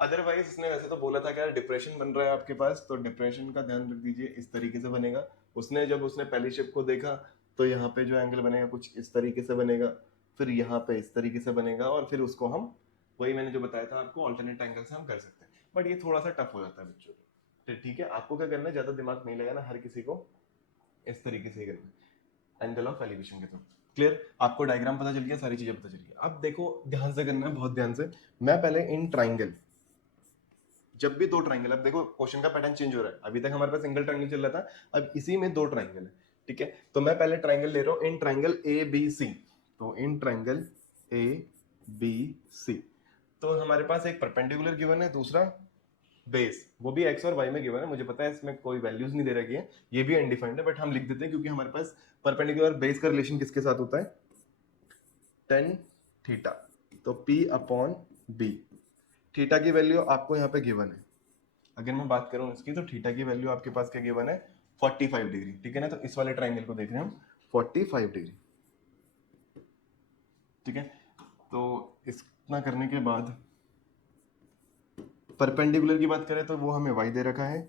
अदरवाइज इसने वैसे तो बोला था कि यार डिप्रेशन बन रहा है आपके पास, तो डिप्रेशन का ध्यान रख दीजिए, इस तरीके से बनेगा। उसने जब उसने पहली शिप को देखा तो यहाँ पे जो एंगल बनेगा कुछ इस तरीके से बनेगा, फिर यहाँ पे इस तरीके से बनेगा, और फिर उसको हम वही मैंने जो बताया था आपको ऑल्टरनेट एंगल से हम कर सकते हैं। बट ये थोड़ा सा टफ हो जाता है बच्चों को, ठीक है। आपको क्या करना है, ज्यादा दिमाग नहीं लगाना, हर किसी को इस तरीके से ही करना है, एंगल ऑफ एलिवेशन के थ्रू। क्लियर? आपको डायग्राम पता चल गया, सारी चीजें पता चल गई। अब देखो ध्यान से करना है, बहुत ध्यान से। मैं पहले इन ट्राइंगल, जब भी दो ट्राइंगल, अब देखो क्वेश्चन का पैटर्न चेंज हो रहा है, अभी तक हमारे पास सिंगल ट्राइंगल चल रहा था, अब इसी में दो ट्राइंगल है, ठीक है। तो मैं पहले ट्राइंगल ले रहा हूं, इन ट्राइंगल ए बी सी। तो इन ट्राइंगल ए बी सी, तो हमारे पास एक परपेंडिकुलर गिवन है, दूसरा बेस, वो भी एक्स और वाई में गिवन है। मुझे पता है इसमें कोई वैल्यूज नहीं दे रखी है, ये भी अनडिफाइंड है, बट हम लिख देते हैं क्योंकि हमारे पास परपेंडिकुलर बेस का रिलेशन किसके साथ होता है, टेन थीटा। तो पी अपॉन बी, थीटा की वैल्यू आपको यहाँ पे गिवन है। अगर मैं बात करूं इसकी, तो थीटा की वैल्यू आपके पास क्या गिवन है 45 डिग्री, ठीक है ना। तो इस वाले ट्राइंगल को देख रहे हैं हम 45 डिग्री, ठीक है। तो इतना करने के बाद परपेंडिकुलर की बात करें तो वो हमें y दे रखा है,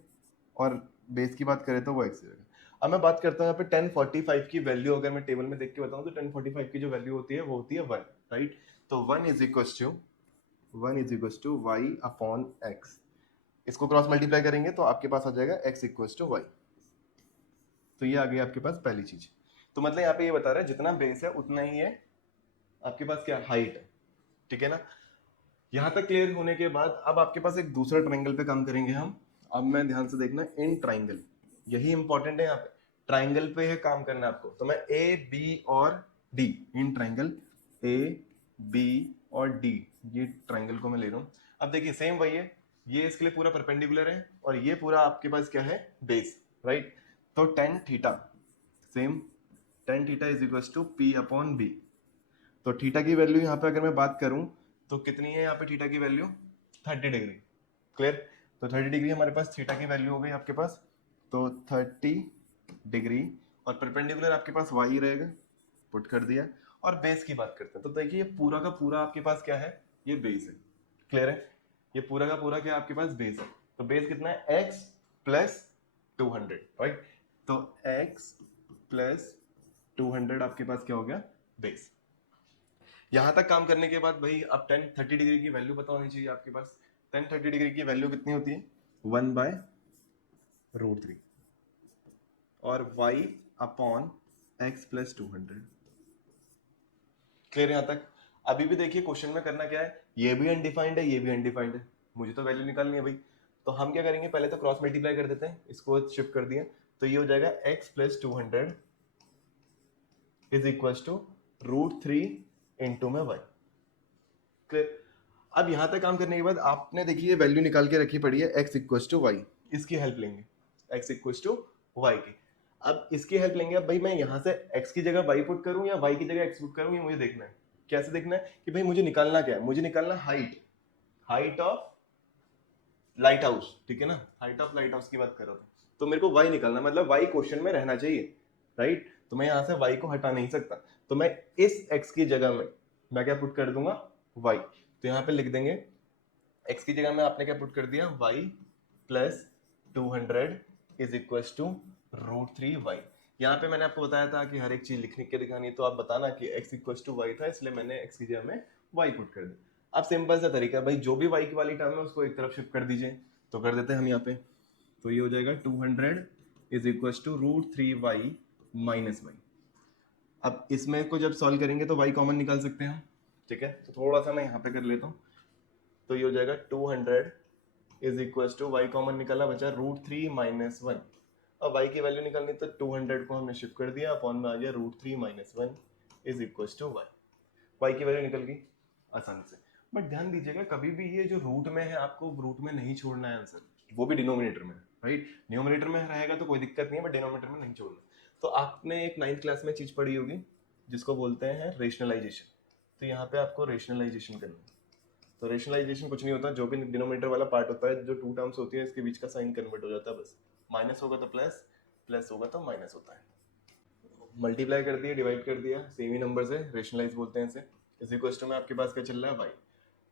और बेस की बात करें तो वो x दे रखा है। अब मैं बात करता हूँ यहाँ पे 1045 की वैल्यू अगर मैं टेबल में देख के बताऊँ तो 1045 की जो वैल्यू होती है वो होती है 1, राइट। तो 1 is equal to Y upon X. इसको क्रॉस मल्टीप्लाई करेंगे तो आपके पास आ जाएगा x इक्वल टू वाई। तो ये आ गई आपके पास पहली चीज। तो मतलब यहाँ पे ये बता रहा है जितना बेस है उतना ही है आपके पास क्या हाइट है, ठीक है ना। यहाँ तक क्लियर होने के बाद अब आपके पास एक दूसरा ट्राइंगल पे काम करेंगे हम। अब मैं ध्यान से देखना, इन ट्राइंगल, यही इंपॉर्टेंट है यहाँ पे, ट्राइंगल पे है काम करना है आपको। तो मैं ए बी और D, in triangle A B और डी, ये ट्राइंगल को मैं ले रहा हूँ। अब देखिए सेम वही है, ये इसके लिए पूरा परपेंडिकुलर है और ये पूरा आपके पास क्या है बेस, राइट। तो tan theta, same tan theta is equal to P upon B. तो थीटा की वैल्यू यहाँ पे अगर मैं बात करूं तो कितनी है यहाँ पे थीटा की वैल्यू 30 डिग्री, क्लियर। तो 30 डिग्री हमारे पास थीटा की वैल्यू हो गई आपके पास, तो 30 डिग्री, और परपेंडिकुलर आपके पास y रहेगा, पुट कर दिया। और बेस की बात करते हैं तो देखिए ये पूरा का पूरा आपके पास क्या है, ये बेस है, क्लियर है। ये पूरा का पूरा क्या आपके पास बेस है। तो बेस कितना है x प्लस 200, राइट। तो x प्लस 200 आपके पास क्या हो गया बेस। यहां तक काम करने के बाद भाई अब 10-30 डिग्री की वैल्यू पता होनी चाहिए आपके पास। 10-30 डिग्री की वैल्यू कितनी होती है 1/√3 और y upon x plus 200, clear यहां तक। अभी भी देखिए क्वेश्चन में करना क्या है, ये भी अनडिफाइंड है, ये भी अनडिफाइंड है, मुझे तो वैल्यू निकालनी है भाई। तो हम क्या करेंगे, पहले तो क्रॉस मल्टीप्लाई कर देते हैं, इसको शिफ्ट कर दिया तो ये हो जाएगा x plus 200 is equal to √3 into में y, क्लियर। अब यहां तक काम करने के बाद आपने देखिए वैल्यू निकाल के रखी पड़ी है x इक्वल टू वाई, इसकी हेल्प लेंगे x इक्वल टू वाई की। अब इसकी हेल्प लेंगे, अब भाई मैं यहां से x की जगह y पुट करूं या y की जगह x पुट करूं, ये मुझे देखना है। कैसे देखना है कि भाई मुझे निकालना क्या है, मुझे निकालना हाइट ऑफ लाइट हाउस, ठीक है ना। हाइट ऑफ लाइट हाउस की बात कर रहा हूं तो मेरे को y निकालना, मतलब y क्वेश्चन में रहना चाहिए, राइट। तो मैं यहां से y को हटा नहीं सकता, तो मैं इस x की जगह में मैं क्या पुट कर दूंगा y। तो यहाँ पे लिख देंगे x की जगह में आपने क्या पुट कर दिया y plus 200 is equal to √3y। यहाँ पे मैंने आपको बताया था कि हर एक चीज लिख के दिखानी है, तो आप बताना कि x इक्वल टू y था, इसलिए मैंने x की जगह में y पुट कर दिया। अब सिंपल सा तरीका है भाई, जो भी y की वाली टर्म है उसको एक तरफ शिफ्ट कर दीजिए, तो कर देते हैं हम यहाँ पे। तो ये हो जाएगा 200 is equal to √3y minus y। अब इसमें को जब सॉल्व करेंगे तो y कॉमन निकाल सकते हैं हम, ठीक है। तो थोड़ा सा मैं यहाँ पे कर लेता हूँ, तो ये हो जाएगा 200 is equal to Y common निकाला, बचा √3 माइनस 1। अब y की वैल्यू निकालनी तो 200 को हमने शिफ्ट कर दिया, अपॉन में आ गया √3 minus 1 is equal to y की वैल्यू निकल गई आसानी से। बट ध्यान दीजिएगा कभी भी ये जो रूट में है आपको रूट में नहीं छोड़ना है आंसर, वो भी डिनोमिनेटर में, राइट। न्यूमरेटर में रहेगा तो कोई दिक्कत नहीं है, बट डिनोमिनेटर में नहीं छोड़ना। तो आपने एक 9th क्लास में चीज पढ़ी होगी जिसको बोलते हैं रेशनलाइजेशन। तो यहाँ पे आपको रेशनलाइजेशन करना है। तो रेशनलाइजेशन कुछ नहीं होता, जो भी डिनोमिनेटर वाला पार्ट होता है, जो टू टर्म्स होती है इसके बीच का साइन कन्वर्ट हो जाता है बस। माइनस होगा तो प्लस, प्लस होगा तो माइनस होता है। मल्टीप्लाई कर दिया, डिवाइड कर दिया, सेम ही नंबर से रेशनलाइज बोलते हैं इसे। इसी क्वेश्चन में आपके पास क्या चल रहा है y।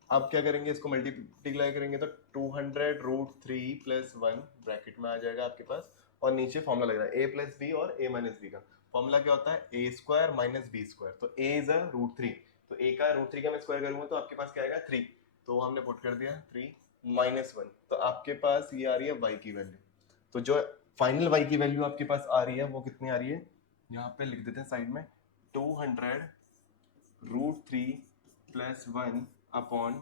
अब क्या करेंगे, इसको मल्टीप्लाई करेंगे तो 200 √3 प्लस 1 ब्रैकेट में आ जाएगा आपके पास, और नीचे फॉर्मूला लग रहा है a प्लस बी और a माइनस बी का। फॉर्मूला क्या होता है a square minus B square. तो a इज √3, तो a का √3 का मैं स्क्वायर करूंगा तो आपके पास क्या आएगा 3, तो हमने पुट कर दिया 3 माइनस 1। तो आपके पास ये आ रही है y की वैल्यू। तो जो फाइनल y की वैल्यू आपके पास आ रही है वो कितनी आ रही है, यहाँ पे लिख देते हैं साइड में, 200 √3 प्लस 1 अपॉन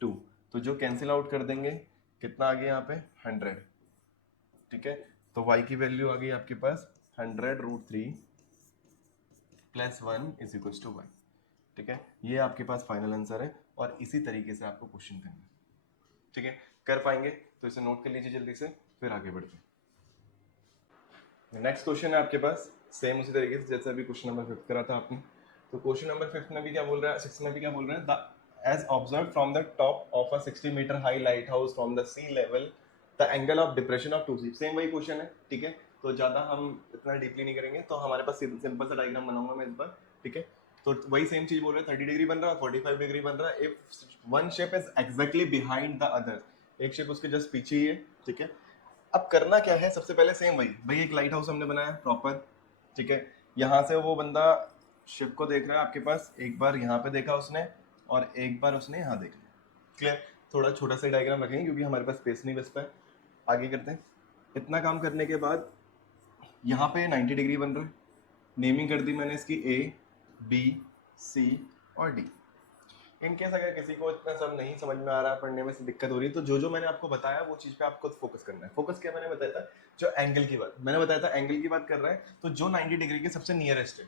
2। तो जो कैंसिल आउट कर देंगे कितना आ गया यहाँ पे 100, ठीक है। तो y की वैल्यू आ गई आपके पास 100 √3 plus 1 is equal to y, ठीक है। ये आपके पास फाइनल आंसर है, और इसी तरीके से आपको क्वेश्चन करना है, ठीक है। कर पाएंगे तो इसे नोट कर लीजिए जल्दी से, फिर आगे बढ़ते हैं। नेक्स्ट क्वेश्चन है आपके पास सेम उसी तरीके से जैसे अभी क्वेश्चन नंबर 5 करा था आपने। तो क्वेश्चन नंबर 5 में भी क्या बोल रहा है, 6 में भी क्या बोल रहा है, as observed from the top of a 60 meter high lighthouse from the sea level the angle of depression of 2c। Same वही क्वेश्चन है, ठीक है। तो ज्यादा हम इतना डीपली नहीं करेंगे, तो हमारे पास सिंपल सा डायग्राम बनाऊंगा मैं इस बार, ठीक है। तो वही सेम चीज बोल रहे हैं, 30 डिग्री बन रहा है, 45 डिग्री बन रहा है। If one shape is exactly behind the other, एक शिप उसके जस्ट पीछे ही है, ठीक है। अब करना क्या है, सबसे पहले सेम वही भाई, एक लाइट हाउस हमने बनाया प्रॉपर, ठीक है। यहाँ से वो बंदा शिप को देख रहा है आपके पास, एक बार यहाँ पे देखा उसने और एक बार उसने यहाँ देखा, क्लियर। थोड़ा छोटा सा डायग्राम रखेंगे क्योंकि हमारे पास स्पेस नहीं बचता है। आगे करते हैं। इतना काम करने के बाद यहाँ पे 90 डिग्री बन रहा है, नेमिंग कर दी मैंने इसकी ए बी सी और डी। इनकेस अगर किसी को इतना सब नहीं समझ में आ रहा, पढ़ने में से दिक्कत हो रही है, तो जो जो मैंने आपको बताया वो चीज़ पे आपको फोकस करना है। फोकस क्या मैंने बताया था, जो एंगल की बात मैंने बताया था, एंगल की बात कर रहा है तो जो 90 डिग्री के सबसे नियरेस्ट है,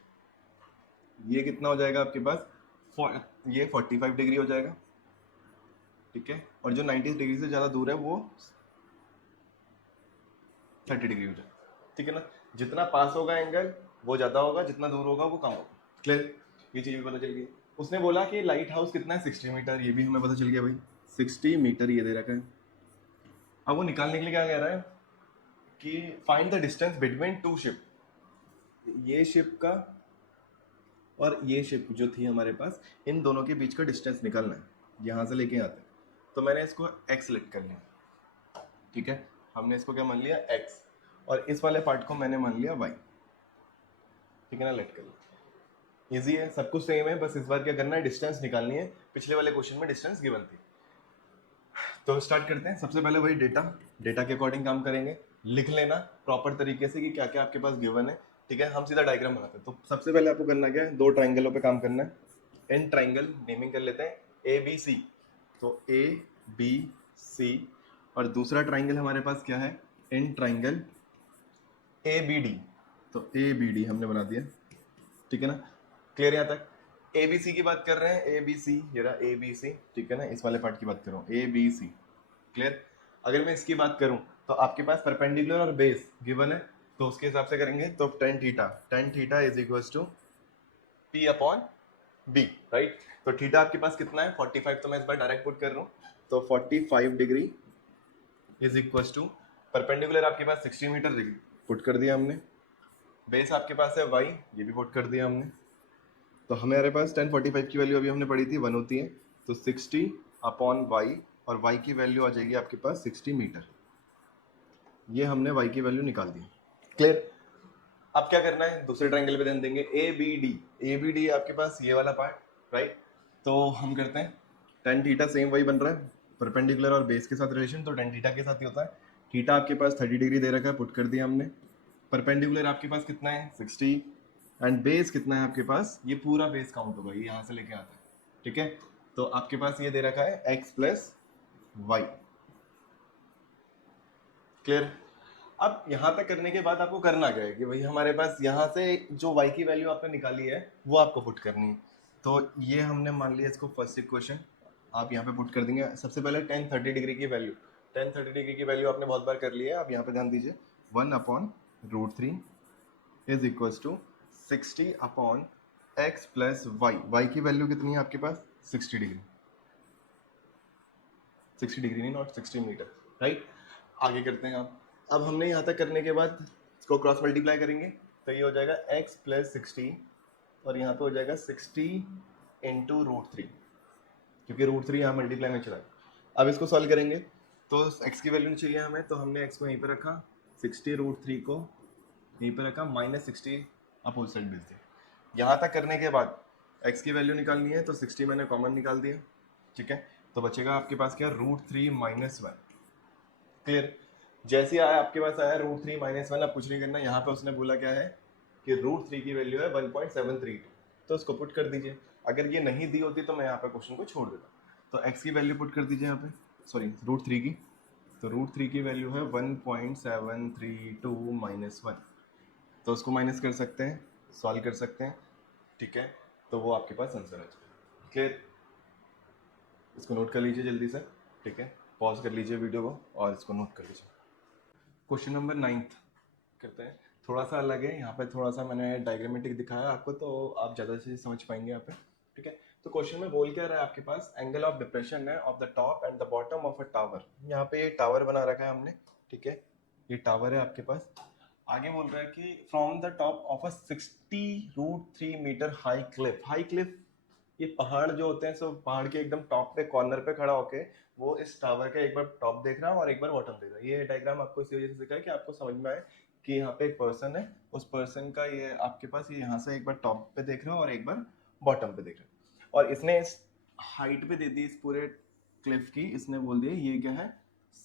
ये कितना हो जाएगा आपके पास, ये 45 डिग्री हो जाएगा, ठीक है। और जो 90 डिग्री से ज़्यादा दूर है वो 30 डिग्री हो जाएगा, ठीक है ना। जितना पास होगा एंगल वो ज़्यादा होगा, जितना दूर होगा वो कम होगा, क्लियर। ये चीज़ भी पता चल गई। उसने बोला कि लाइट हाउस कितना है, 60 मीटर, ये भी हमें पता चल गया भाई, 60 मीटर ये दे रखा है। अब वो निकालने के लिए क्या कह रहा है कि find the distance between two ship, ये शिप का और ये शिप जो थी हमारे पास, इन दोनों के बीच का डिस्टेंस निकालना है, यहाँ से लेके आते हैं। तो मैंने इसको x सेलेक्ट कर लिया, ठीक है। हमने इसको क्या मान लिया, x, और इस वाले पार्ट को मैंने मान लिया y, ठीक है ना, लेट कर लिया। इजी है, सब कुछ सेम है, बस इस बार क्या करना है, डिस्टेंस निकालनी है। पिछले वाले क्वेश्चन में डिस्टेंस गिवन थी। तो स्टार्ट करते हैं। सबसे पहले वही डेटा के अकॉर्डिंग काम करेंगे। लिख लेना प्रॉपर तरीके से कि क्या क्या आपके पास गिवन है, ठीक है। हम सीधा डायग्राम बनाते हैं। तो सबसे पहले आपको करना क्या है, दो ट्राइंगलों पे काम करना है। इन ट्राइंगल नेमिंग कर लेते हैं ए बी सी, तो ए बी सी। और दूसरा ट्राइंगल हमारे पास क्या है, in triangle A B D, तो ए बी डी हमने बना दिया, ठीक है ना। क्लियर यहाँ तक। ए बी सी की बात कर रहे हैं, ए बी सी, ये रहा ए बी सी, ठीक है ना। इस वाले पार्ट की बात कर रहा हूँ, ए बी सी, क्लियर। अगर मैं इसकी बात करूं तो आपके पास परपेंडिकुलर और बेस गिवन है, तो उसके हिसाब से करेंगे। तो tan theta is equals to P upon B, right. तो थीटा आपके पास कितना है, 45, तो मैं इस बार डायरेक्ट पुट कर रहा हूँ। तो 45 degree is equals to, perpendicular आपके पास 60 मीटर पुट कर दिया हमने, बेस आपके पास है y, ये भी पुट कर दिया हमने। तो हमारे पास tan 45 की वैल्यू अभी हमने पढ़ी थी 1 होती है, तो 60 अपॉन y, और y की वैल्यू आ जाएगी आपके पास 60 मीटर। ये हमने y की वैल्यू निकाल दी, क्लियर। अब क्या करना है, दूसरे ट्रायंगल पे ध्यान देंगे, ए बी डी आपके पास ये वाला पार्ट, राइट। तो हम करते हैं tan थीटा सेम वही बन रहा है, परपेंडिकुलर और बेस के साथ रिलेशन, तो tan थीटा के साथ ही होता है। थीटा आपके पास 30 डिग्री दे रखा है, पुट कर दिया हमने। परपेंडिकुलर आपके पास कितना है, 60, एंड बेस कितना है आपके पास, ये पूरा बेस काउंट होगा, ये यहाँ से लेके आता है, ठीक है। तो आपके पास ये दे रखा है x प्लस वाई, क्लियर। अब यहाँ तक करने के बाद आपको करना क्या है कि भाई हमारे पास यहाँ से जो y की वैल्यू आपने निकाली है वो आपको पुट करनी है। तो ये हमने मान लिया इसको फर्स्ट इक्वेशन, आप यहाँ पे पुट कर देंगे। सबसे पहले tan 30 डिग्री की वैल्यू, tan 30 डिग्री की वैल्यू आपने बहुत बार कर लिया है, आप यहाँ पे ध्यान दीजिए, 1/√3 is equals to 60 upon x plus y की वैल्यू कितनी है आपके पास, 60 डिग्री, 60 डिग्री नहीं, नॉट 60 मीटर, राइट। आगे करते हैं आप। अब हमने यहाँ तक करने के बाद इसको क्रॉस मल्टीप्लाई करेंगे, तो ये हो जाएगा x प्लस 60, और यहाँ पे हो जाएगा 60 इंटू √3, क्योंकि √3 यहाँ मल्टीप्लाई में चला है। अब इसको सॉल्व करेंगे तो x की वैल्यू नहीं चाहिए हमें, तो हमने x को यहीं पर रखा, 60√3 को यहीं पर रखा, -60 अपोजिट साइड भेज दिया। यहाँ तक करने के बाद x की वैल्यू निकालनी है, तो 60 मैंने कॉमन निकाल दिया, ठीक है। तो बचेगा आपके पास क्या, √3 - 1, क्लियर। जैसे ही आया आपके पास आया √3 - 1, अब कुछ नहीं करना। यहाँ पे उसने बोला क्या है कि √3 की वैल्यू है 1.732, तो उसको पुट कर दीजिए। अगर ये नहीं दी होती तो मैं यहाँ पे क्वेश्चन को छोड़ देता। तो x की वैल्यू पुट कर दीजिए यहाँ पे, सॉरी √3 की, तो √3 की वैल्यू है 1.732 - 1, तो उसको माइनस कर सकते हैं, सॉल्व कर सकते हैं, ठीक है। तो वो आपके पास आंसर आ जाएगा, क्लियर। इसको नोट कर लीजिए जल्दी से, ठीक है। पॉज कर लीजिए वीडियो को और इसको नोट कर लीजिए। क्वेश्चन नंबर 9 करते हैं। थोड़ा सा अलग है, यहाँ पे थोड़ा सा मैंने डायग्रामेटिक दिखाया आपको, तो आप ज़्यादा से समझ पाएंगे यहाँ पे, ठीक है। तो क्वेश्चन में बोल क्या रहा है, आपके पास एंगल ऑफ डिप्रेशन है of the top and the bottom of a tower. यहाँ पे ये टावर बना रखा है हमने, ठीक है, ये टावर है आपके पास। आगे बोल रहा है कि from the top of a 60√3 metre high cliff, ये पहाड़ जो होते हैं सो पहाड़ के एकदम टॉप पे कॉर्नर पे खड़ा होके वो इस टावर का एक बार टॉप देख रहा है और एक बार बॉटम देख रहा है। ये डायग्राम आपको इसी वजह से दिखा है कि आपको समझ में आए कि यहाँ पे एक पर्सन है, उस पर्सन का ये आपके पास ये यहाँ से एक बार टॉप पे देख रहे हो और एक बार बॉटम पे देख रहे हो। और इसने इस हाइट पे दे दी इस पूरे क्लिफ की, इसने बोल दिया ये क्या है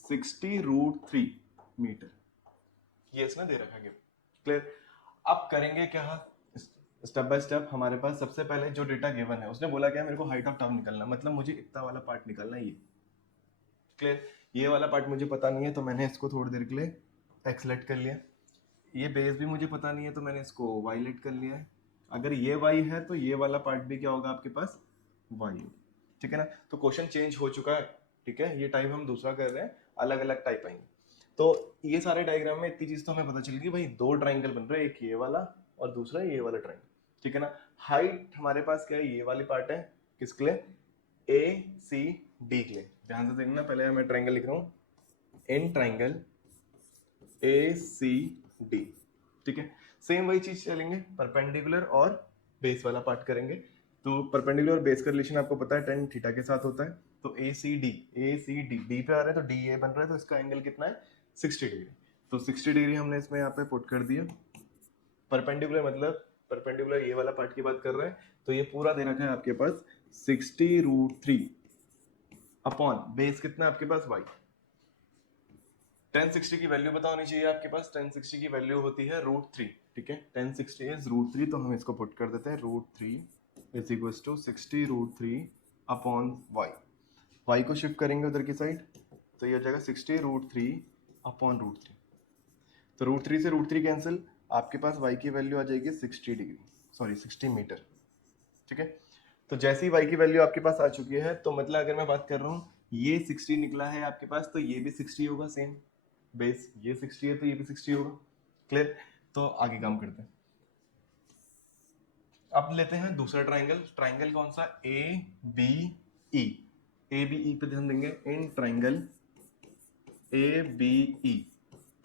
60√3 मीटर, ये इसने दे रखा है। क्लियर। अब करेंगे क्या, स्टेप बाय स्टेप। हमारे पास सबसे पहले जो डेटा गिवन है उसने बोला क्या मेरे को हाइट ऑफ टर्म निकालना, मतलब मुझे इतना वाला पार्ट निकालना है ये। क्लियर। ये वाला पार्ट मुझे पता नहीं है तो मैंने इसको थोड़ी देर के लिए एक्सलेट कर लिया। ये बेस भी मुझे पता नहीं है तो मैंने इसको वाईलेट कर लिया है। अगर ये वाई है तो ये वाला पार्ट भी क्या होगा आपके पास वाई होगा। ठीक है ना, तो क्वेश्चन चेंज हो चुका है। ठीक है, ये टाइप हम दूसरा कर रहे हैं, अलग अलग टाइप आएंगे। तो ये सारे डायग्राम में इतनी चीज तो हमें पता चल गई भाई, दो ट्राइंगल बन रहे हैं, एक ये वाला और दूसरा ये वाला ट्राइंगल। ठीक है ना, हाइट हमारे पास क्या है, ये वाली पार्ट है, किसके लिए, ए सी डी के लिए। ध्यान से देखना, पहले मैं ट्राइंगल लिख रहा हूँ, इन ट्राइंगल ए सी डी। ठीक है, सेम वही चीज चलेंगे, परपेंडिकुलर और बेस वाला पार्ट करेंगे। तो परपेंडिकुलर और बेस का रिलेशन आपको पता है टेन थीटा के साथ होता है। तो ए सी डी डी पे आ रहा है तो डी ए बन रहा है, तो इसका एंगल कितना है 60 डिग्री। तो 60 डिग्री हमने इसमें यहाँ पे पुट कर दिया। परपेंडिकुलर मतलब परपेंडिकुलर ये वाला पार्ट की बात कर रहे हैं, तो ये पूरा दे रखा है आपके पास 60√3 अपॉन बेस कितना है आपके पास y। 1060 की वैल्यू पता होनी चाहिए आपके पास, 1060 की वैल्यू होती है √3। ठीक है, 1060 इज √3, तो हम इसको पुट कर देते हैं √3 is equal to 60√3 upon y को शिफ्ट करेंगे उधर की साइड तो ये हो जाएगा 60√3 अपॉन √3। तो √3 से √3 कैंसिल, आपके पास y की वैल्यू आ जाएगी 60 डिग्री, सॉरी 60 मीटर। ठीक है, तो जैसी y की वैल्यू आपके पास आ चुकी है, तो मतलब अगर मैं बात कर रहा हूँ ये 60 निकला है आपके पास, तो ये भी 60 होगा सेम, बेस ये 60 है तो ये भी 60 होगा। क्लियर, तो आगे काम करते हैं। अब लेते हैं दूसरा ट्राइंगल। ट्राइंगल कौन सा, ए बी ई। ए बी ई पे ध्यान देंगे, in triangle A B E,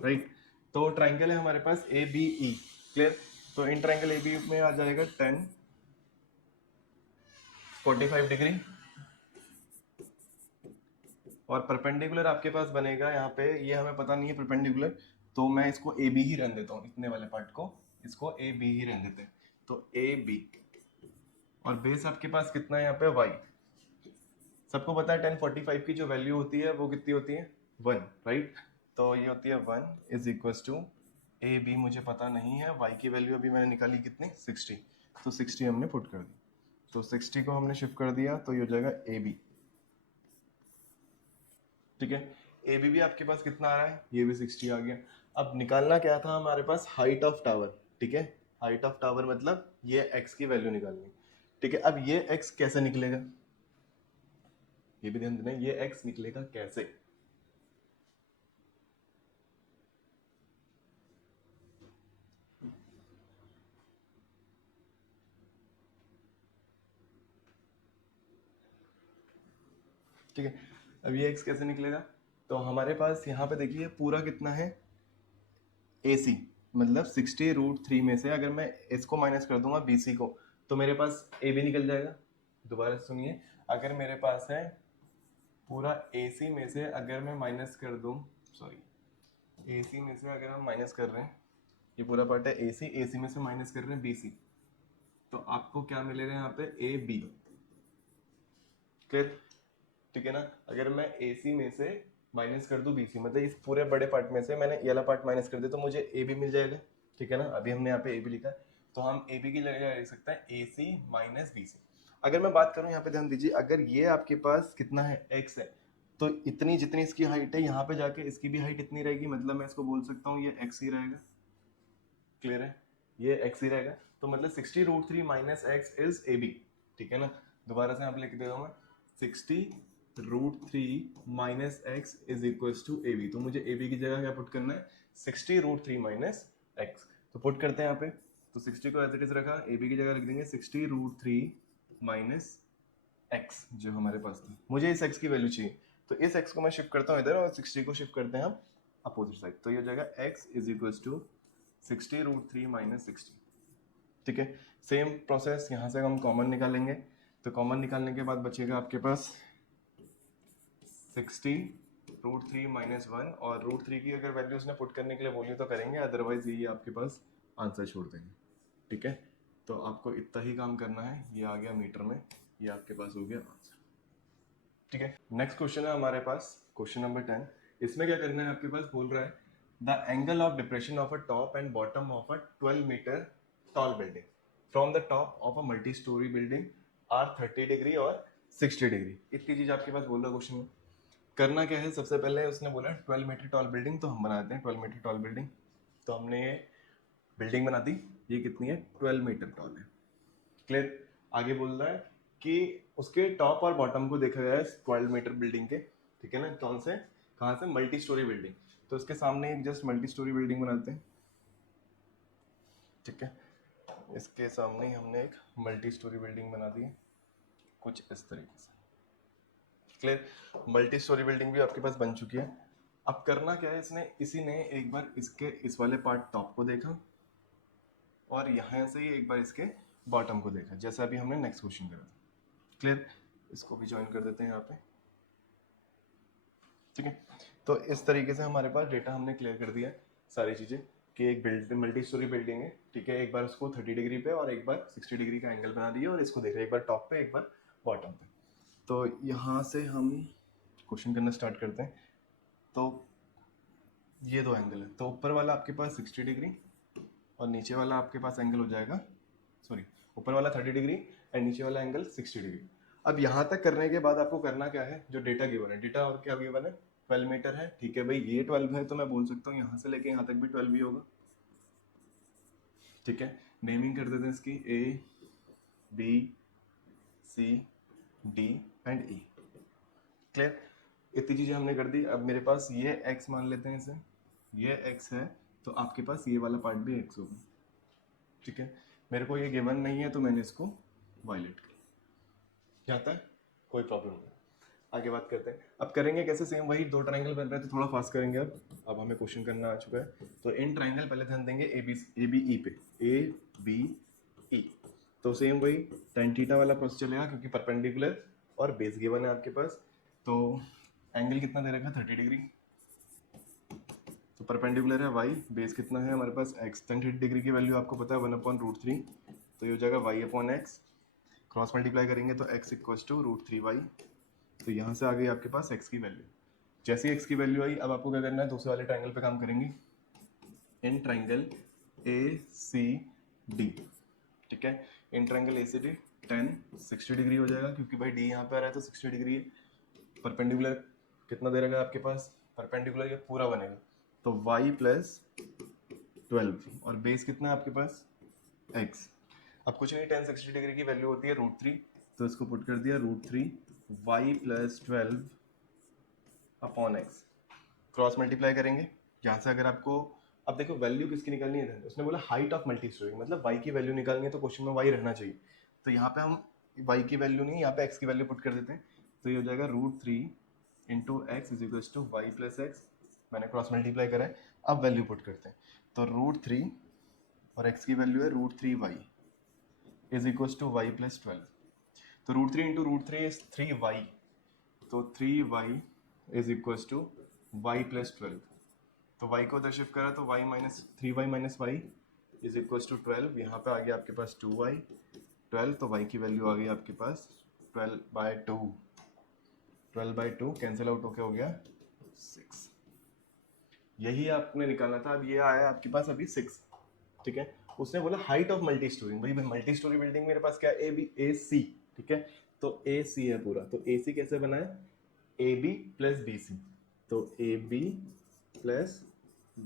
right. तो ट्राइंगल है हमारे पास ए बी ई। क्लियर, तो इन ट्राइंगल ए बी में आ जाएगा 10 45 डिग्री, और परपेंडिकुलर आपके पास बनेगा यहाँ पे, ये हमें पता नहीं है परपेंडिकुलर, तो मैं इसको ए बी ही रहने देता हूँ, इतने वाले पार्ट को इसको ए बी ही रहने देते हैं। तो ए बी, और बेस आपके पास कितना है यहाँ पे y। सबको पता है 1045 की जो वैल्यू होती है वो कितनी होती है 1, राइट। तो ये होती है 1 is equal to A B, मुझे पता नहीं है, y की वैल्यू अभी मैंने निकाली कितनी 60, तो 60 हमने पुट कर दी, तो 60 को हमने शिफ्ट कर दिया तो ये हो जाएगा ए बी। ठीक है, ए बी भी आपके पास कितना आ रहा है, ये भी 60 आ गया। अब निकालना क्या था हमारे पास, हाइट ऑफ टावर। ठीक है, हाइट ऑफ टावर मतलब ये x की वैल्यू निकालनी। ठीक है, अब ये x कैसे निकलेगा, ये भी ध्यान देना, ये x निकलेगा कैसे। ठीक है, अब ये x कैसे निकलेगा, तो हमारे पास यहाँ पे देखिए पूरा कितना है AC, मतलब 60√3 में से अगर मैं इसको माइनस कर दूंगा BC को, तो मेरे पास AB निकल जाएगा। दोबारा सुनिए, अगर मेरे पास है पूरा AC में से अगर मैं माइनस कर दूं, सॉरी AC में से अगर हम माइनस कर रहे हैं, ये पूरा पार्ट है AC में से माइनस कर रहे हैं BC, तो आपको क्या मिलेगा यहाँ पे AB। क्लियर, ठीक है ना। अगर मैं AC में से माइनस कर दूं BC, मतलब इस पूरे बड़े पार्ट में से मैंने ये वाला पार्ट माइनस कर दिया तो मुझे AB मिल जाएगा। ठीक है ना, अभी हमने यहाँ पे AB लिखा है, तो हम AB की जगह लिख सकते हैं AC माइनस BC। अगर मैं बात करूं यहाँ पे ध्यान दीजिए, अगर ये आपके पास कितना है x है, तो इतनी जितनी इसकी हाइट है यहाँ पे जाके इसकी भी हाइट इतनी रहेगी, मतलब मैं इसको बोल सकता हूँ ये x ही रहेगा। क्लियर है, ये x ही रहेगा, तो मतलब 60√3 माइनस x इज AB। ठीक है ना, दोबारा से आप लिख देता हूँ मैं 60√3 minus x is equal to AB। तो मुझे AB की जगह क्या पुट करना है 60√3 माइनस x, तो पुट करते हैं यहाँ पे। तो 60 को एज इट इज रखा, AB की जगह लिख देंगे 60√3 माइनस x जो हमारे पास था, मुझे इस x की वैल्यू चाहिए, तो इस x को मैं शिफ्ट करता हूँ इधर और 60 को शिफ्ट करते हैं हम अपोजिट साइड, तो ये हो जाएगा x is equal to 60√3 minus 60। ठीक है, सेम प्रोसेस यहाँ से हम कॉमन निकालेंगे, तो कॉमन निकालने के बाद बचेगा आपके पास 60√3 - 1, और √3 की अगर वैल्यू उसने पुट करने के लिए बोली तो करेंगे, अदरवाइज ये आपके पास आंसर छोड़ देंगे। ठीक है, तो आपको इतना ही काम करना है, ये आ गया मीटर में, ये आपके पास हो गया आंसर। ठीक है, नेक्स्ट क्वेश्चन है हमारे पास, क्वेश्चन नंबर 10। इसमें क्या करना है, आपके पास बोल रहा है the angle of depression of a top and bottom of a 12 metre tall building from the top of a multi storey building are 30 degree और 60 डिग्री। इतनी चीज आपके पास बोल रहा है क्वेश्चन में। करना क्या है, सबसे पहले उसने बोला 12 मीटर टॉल बिल्डिंग, तो हम बनाते हैं 12 मीटर टॉल बिल्डिंग। तो हमने ये बिल्डिंग बना दी, ये कितनी है, 12 मीटर टॉल है। क्लियर। आगे बोल रहा है कि उसके टॉप और बॉटम को देखा गया है 12 मीटर बिल्डिंग के। ठीक है ना, कौन से, कहाँ से, मल्टी स्टोरी बिल्डिंग। तो इसके सामने एक जस्ट मल्टी स्टोरी बिल्डिंग बनाते हैं। ठीक है, इसके सामने ही हमने एक मल्टी स्टोरी बिल्डिंग बना दी है कुछ इस तरीके से। क्लियर, मल्टी स्टोरी बिल्डिंग भी आपके पास बन चुकी है। अब करना क्या है, इसने इसी ने एक बार इसके इस वाले पार्ट टॉप को देखा और यहाँ से ही एक बार इसके बॉटम को देखा, जैसा अभी हमने नेक्स्ट क्वेश्चन करा था। क्लियर, इसको भी ज्वाइन कर देते हैं यहाँ पे। ठीक है, तो इस तरीके से हमारे पास डेटा हमने क्लियर कर दिया है सारी चीज़ें कि एक बिल्डिंग मल्टी स्टोरी बिल्डिंग है। ठीक है, एक बार उसको 30 डिग्री पे और एक बार 60 डिग्री का एंगल बना दिया और इसको देख रहे हैं एक बार टॉप पे एक बार बॉटम पे। तो यहाँ से हम क्वेश्चन करना स्टार्ट करते हैं। तो ये दो एंगल है, तो ऊपर वाला आपके पास 60 डिग्री और नीचे वाला आपके पास एंगल हो जाएगा, सॉरी, ऊपर वाला 30 डिग्री एंड नीचे वाला एंगल 60 डिग्री। अब यहाँ तक करने के बाद आपको करना क्या है, जो डेटा गिवन है, डेटा और क्या गिवन है, 12 मीटर है। ठीक है भाई, ये 12 है तो मैं बोल सकता हूँ यहाँ से लेके यहाँ तक भी 12 ही होगा। ठीक है, नेमिंग कर देते हैं इसकी A, B, C, D and E। Clear, इतनी चीजें हमने कर दी। अब मेरे पास ये x मान लेते हैं इसे, ये x है तो आपके पास ये वाला पार्ट भी x होगा। ठीक है, मेरे को ये गिवन नहीं है तो मैंने इसको वायलेट कर जाता है, कोई प्रॉब्लम नहीं। आगे बात करते हैं, अब करेंगे कैसे, सेम वही दो ट्राइंगल बन रहे हैं तो थोड़ा फास्ट करेंगे। अब हमें क्वेश्चन करना आ चुका है। तो इन ट्राइंगल पहले ध्यान देंगे ए बी ई पे, ए बी ई। तो सेम वही tan थीटा वाला प्रोसेस चलेगा क्योंकि परपेंडिकुलर और बेस गिवन है आपके पास। तो एंगल कितना दे रखा है, 30 डिग्री। तो परपेंडिकुलर है y, बेस कितना है हमारे पास x। tan 30 डिग्री की वैल्यू आपको पता है 1/√3, तो ये हो जाएगा y/x। क्रॉस मल्टीप्लाई करेंगे तो x = √3y। तो यहाँ से आ गई आपके पास x की वैल्यू। जैसे x की वैल्यू आई, अब आपको क्या करना है, दूसरे वाले ट्राइंगल पे काम करेंगे, इन ट्राइंगल ACD। ठीक है, in triangle ACD tan 60 degree हो जाएगा क्योंकि भाई d यहाँ पे आ रहा है तो 60 डिग्री है। परपेंडिकुलर कितना दे रखा है आपके पास, परपेंडिकुलर ये पूरा बनेगा तो y+12 और बेस कितना है आपके पास x। अब कुछ नहीं, tan 60 डिग्री की वैल्यू होती है √3, तो इसको पुट कर दिया √3 y+12/x। क्रॉस मल्टीप्लाई करेंगे यहाँ से। अगर आपको अब देखो वैल्यू किसकी निकालनी है, उसने बोला हाइट ऑफ मल्टी स्टोरी, मतलब y की वैल्यू निकालनी है तो क्वेश्चन में y रहना चाहिए। तो यहाँ पे हम y की वैल्यू नहीं, यहाँ पे x की वैल्यू पुट कर देते हैं। तो ये हो जाएगा √3 × x = y+x। मैंने क्रॉस मल्टीप्लाई करा है, अब वैल्यू पुट करते हैं। तो √3 और x की वैल्यू है √3y = y+12। तो √3 × √3 is 3y, तो 3y = y+12। तो y को उधर शिफ्ट करा तो y - 3y - y = 12। यहाँ पे आ गया आपके पास 2y 12, तो y की वैल्यू आ गई आपके पास 12/2। 12/2 कैंसिल आउट होके हो गया 6। यही आपने निकालना था। अब ये आया आपके पास अभी 6। ठीक है, उसने बोला हाइट ऑफ मल्टी स्टोरी, भाई मल्टी स्टोरी बिल्डिंग मेरे पास क्या है, AC। ठीक है, तो AC है पूरा, तो AC कैसे बना है, AB + BC। तो AB +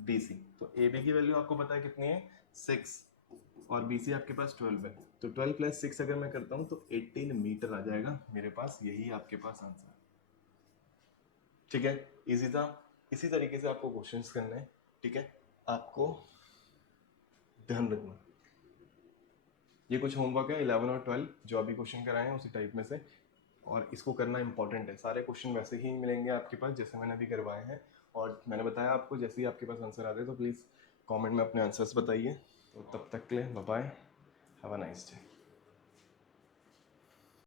BC, तो AB की वैल्यू आपको पता है कितनी है, 6 और BC आपके पास 12 है। तो 12 + 6 अगर मैं करता हूँ तो 18 मीटर आ जाएगा मेरे पास, यही आपके पास आंसर। ठीक है, इजी था। इसी तरीके से आपको क्वेश्चंस करने हैं। ठीक है, आपको ध्यान रखना ये कुछ होमवर्क है 11 और 12 जो अभी क्वेश्चन कराए हैं उसी टाइप में से, और इसको करना इंपॉर्टेंट है। सारे क्वेश्चन वैसे ही मिलेंगे आपके पास जैसे मैंने अभी करवाए हैं, और मैंने बताया आपको जैसे ही आपके पास आंसर आते हैं तो प्लीज़ कमेंट में अपने आंसर्स बताइए। तो तब तक के लिए bye bye, have a nice day.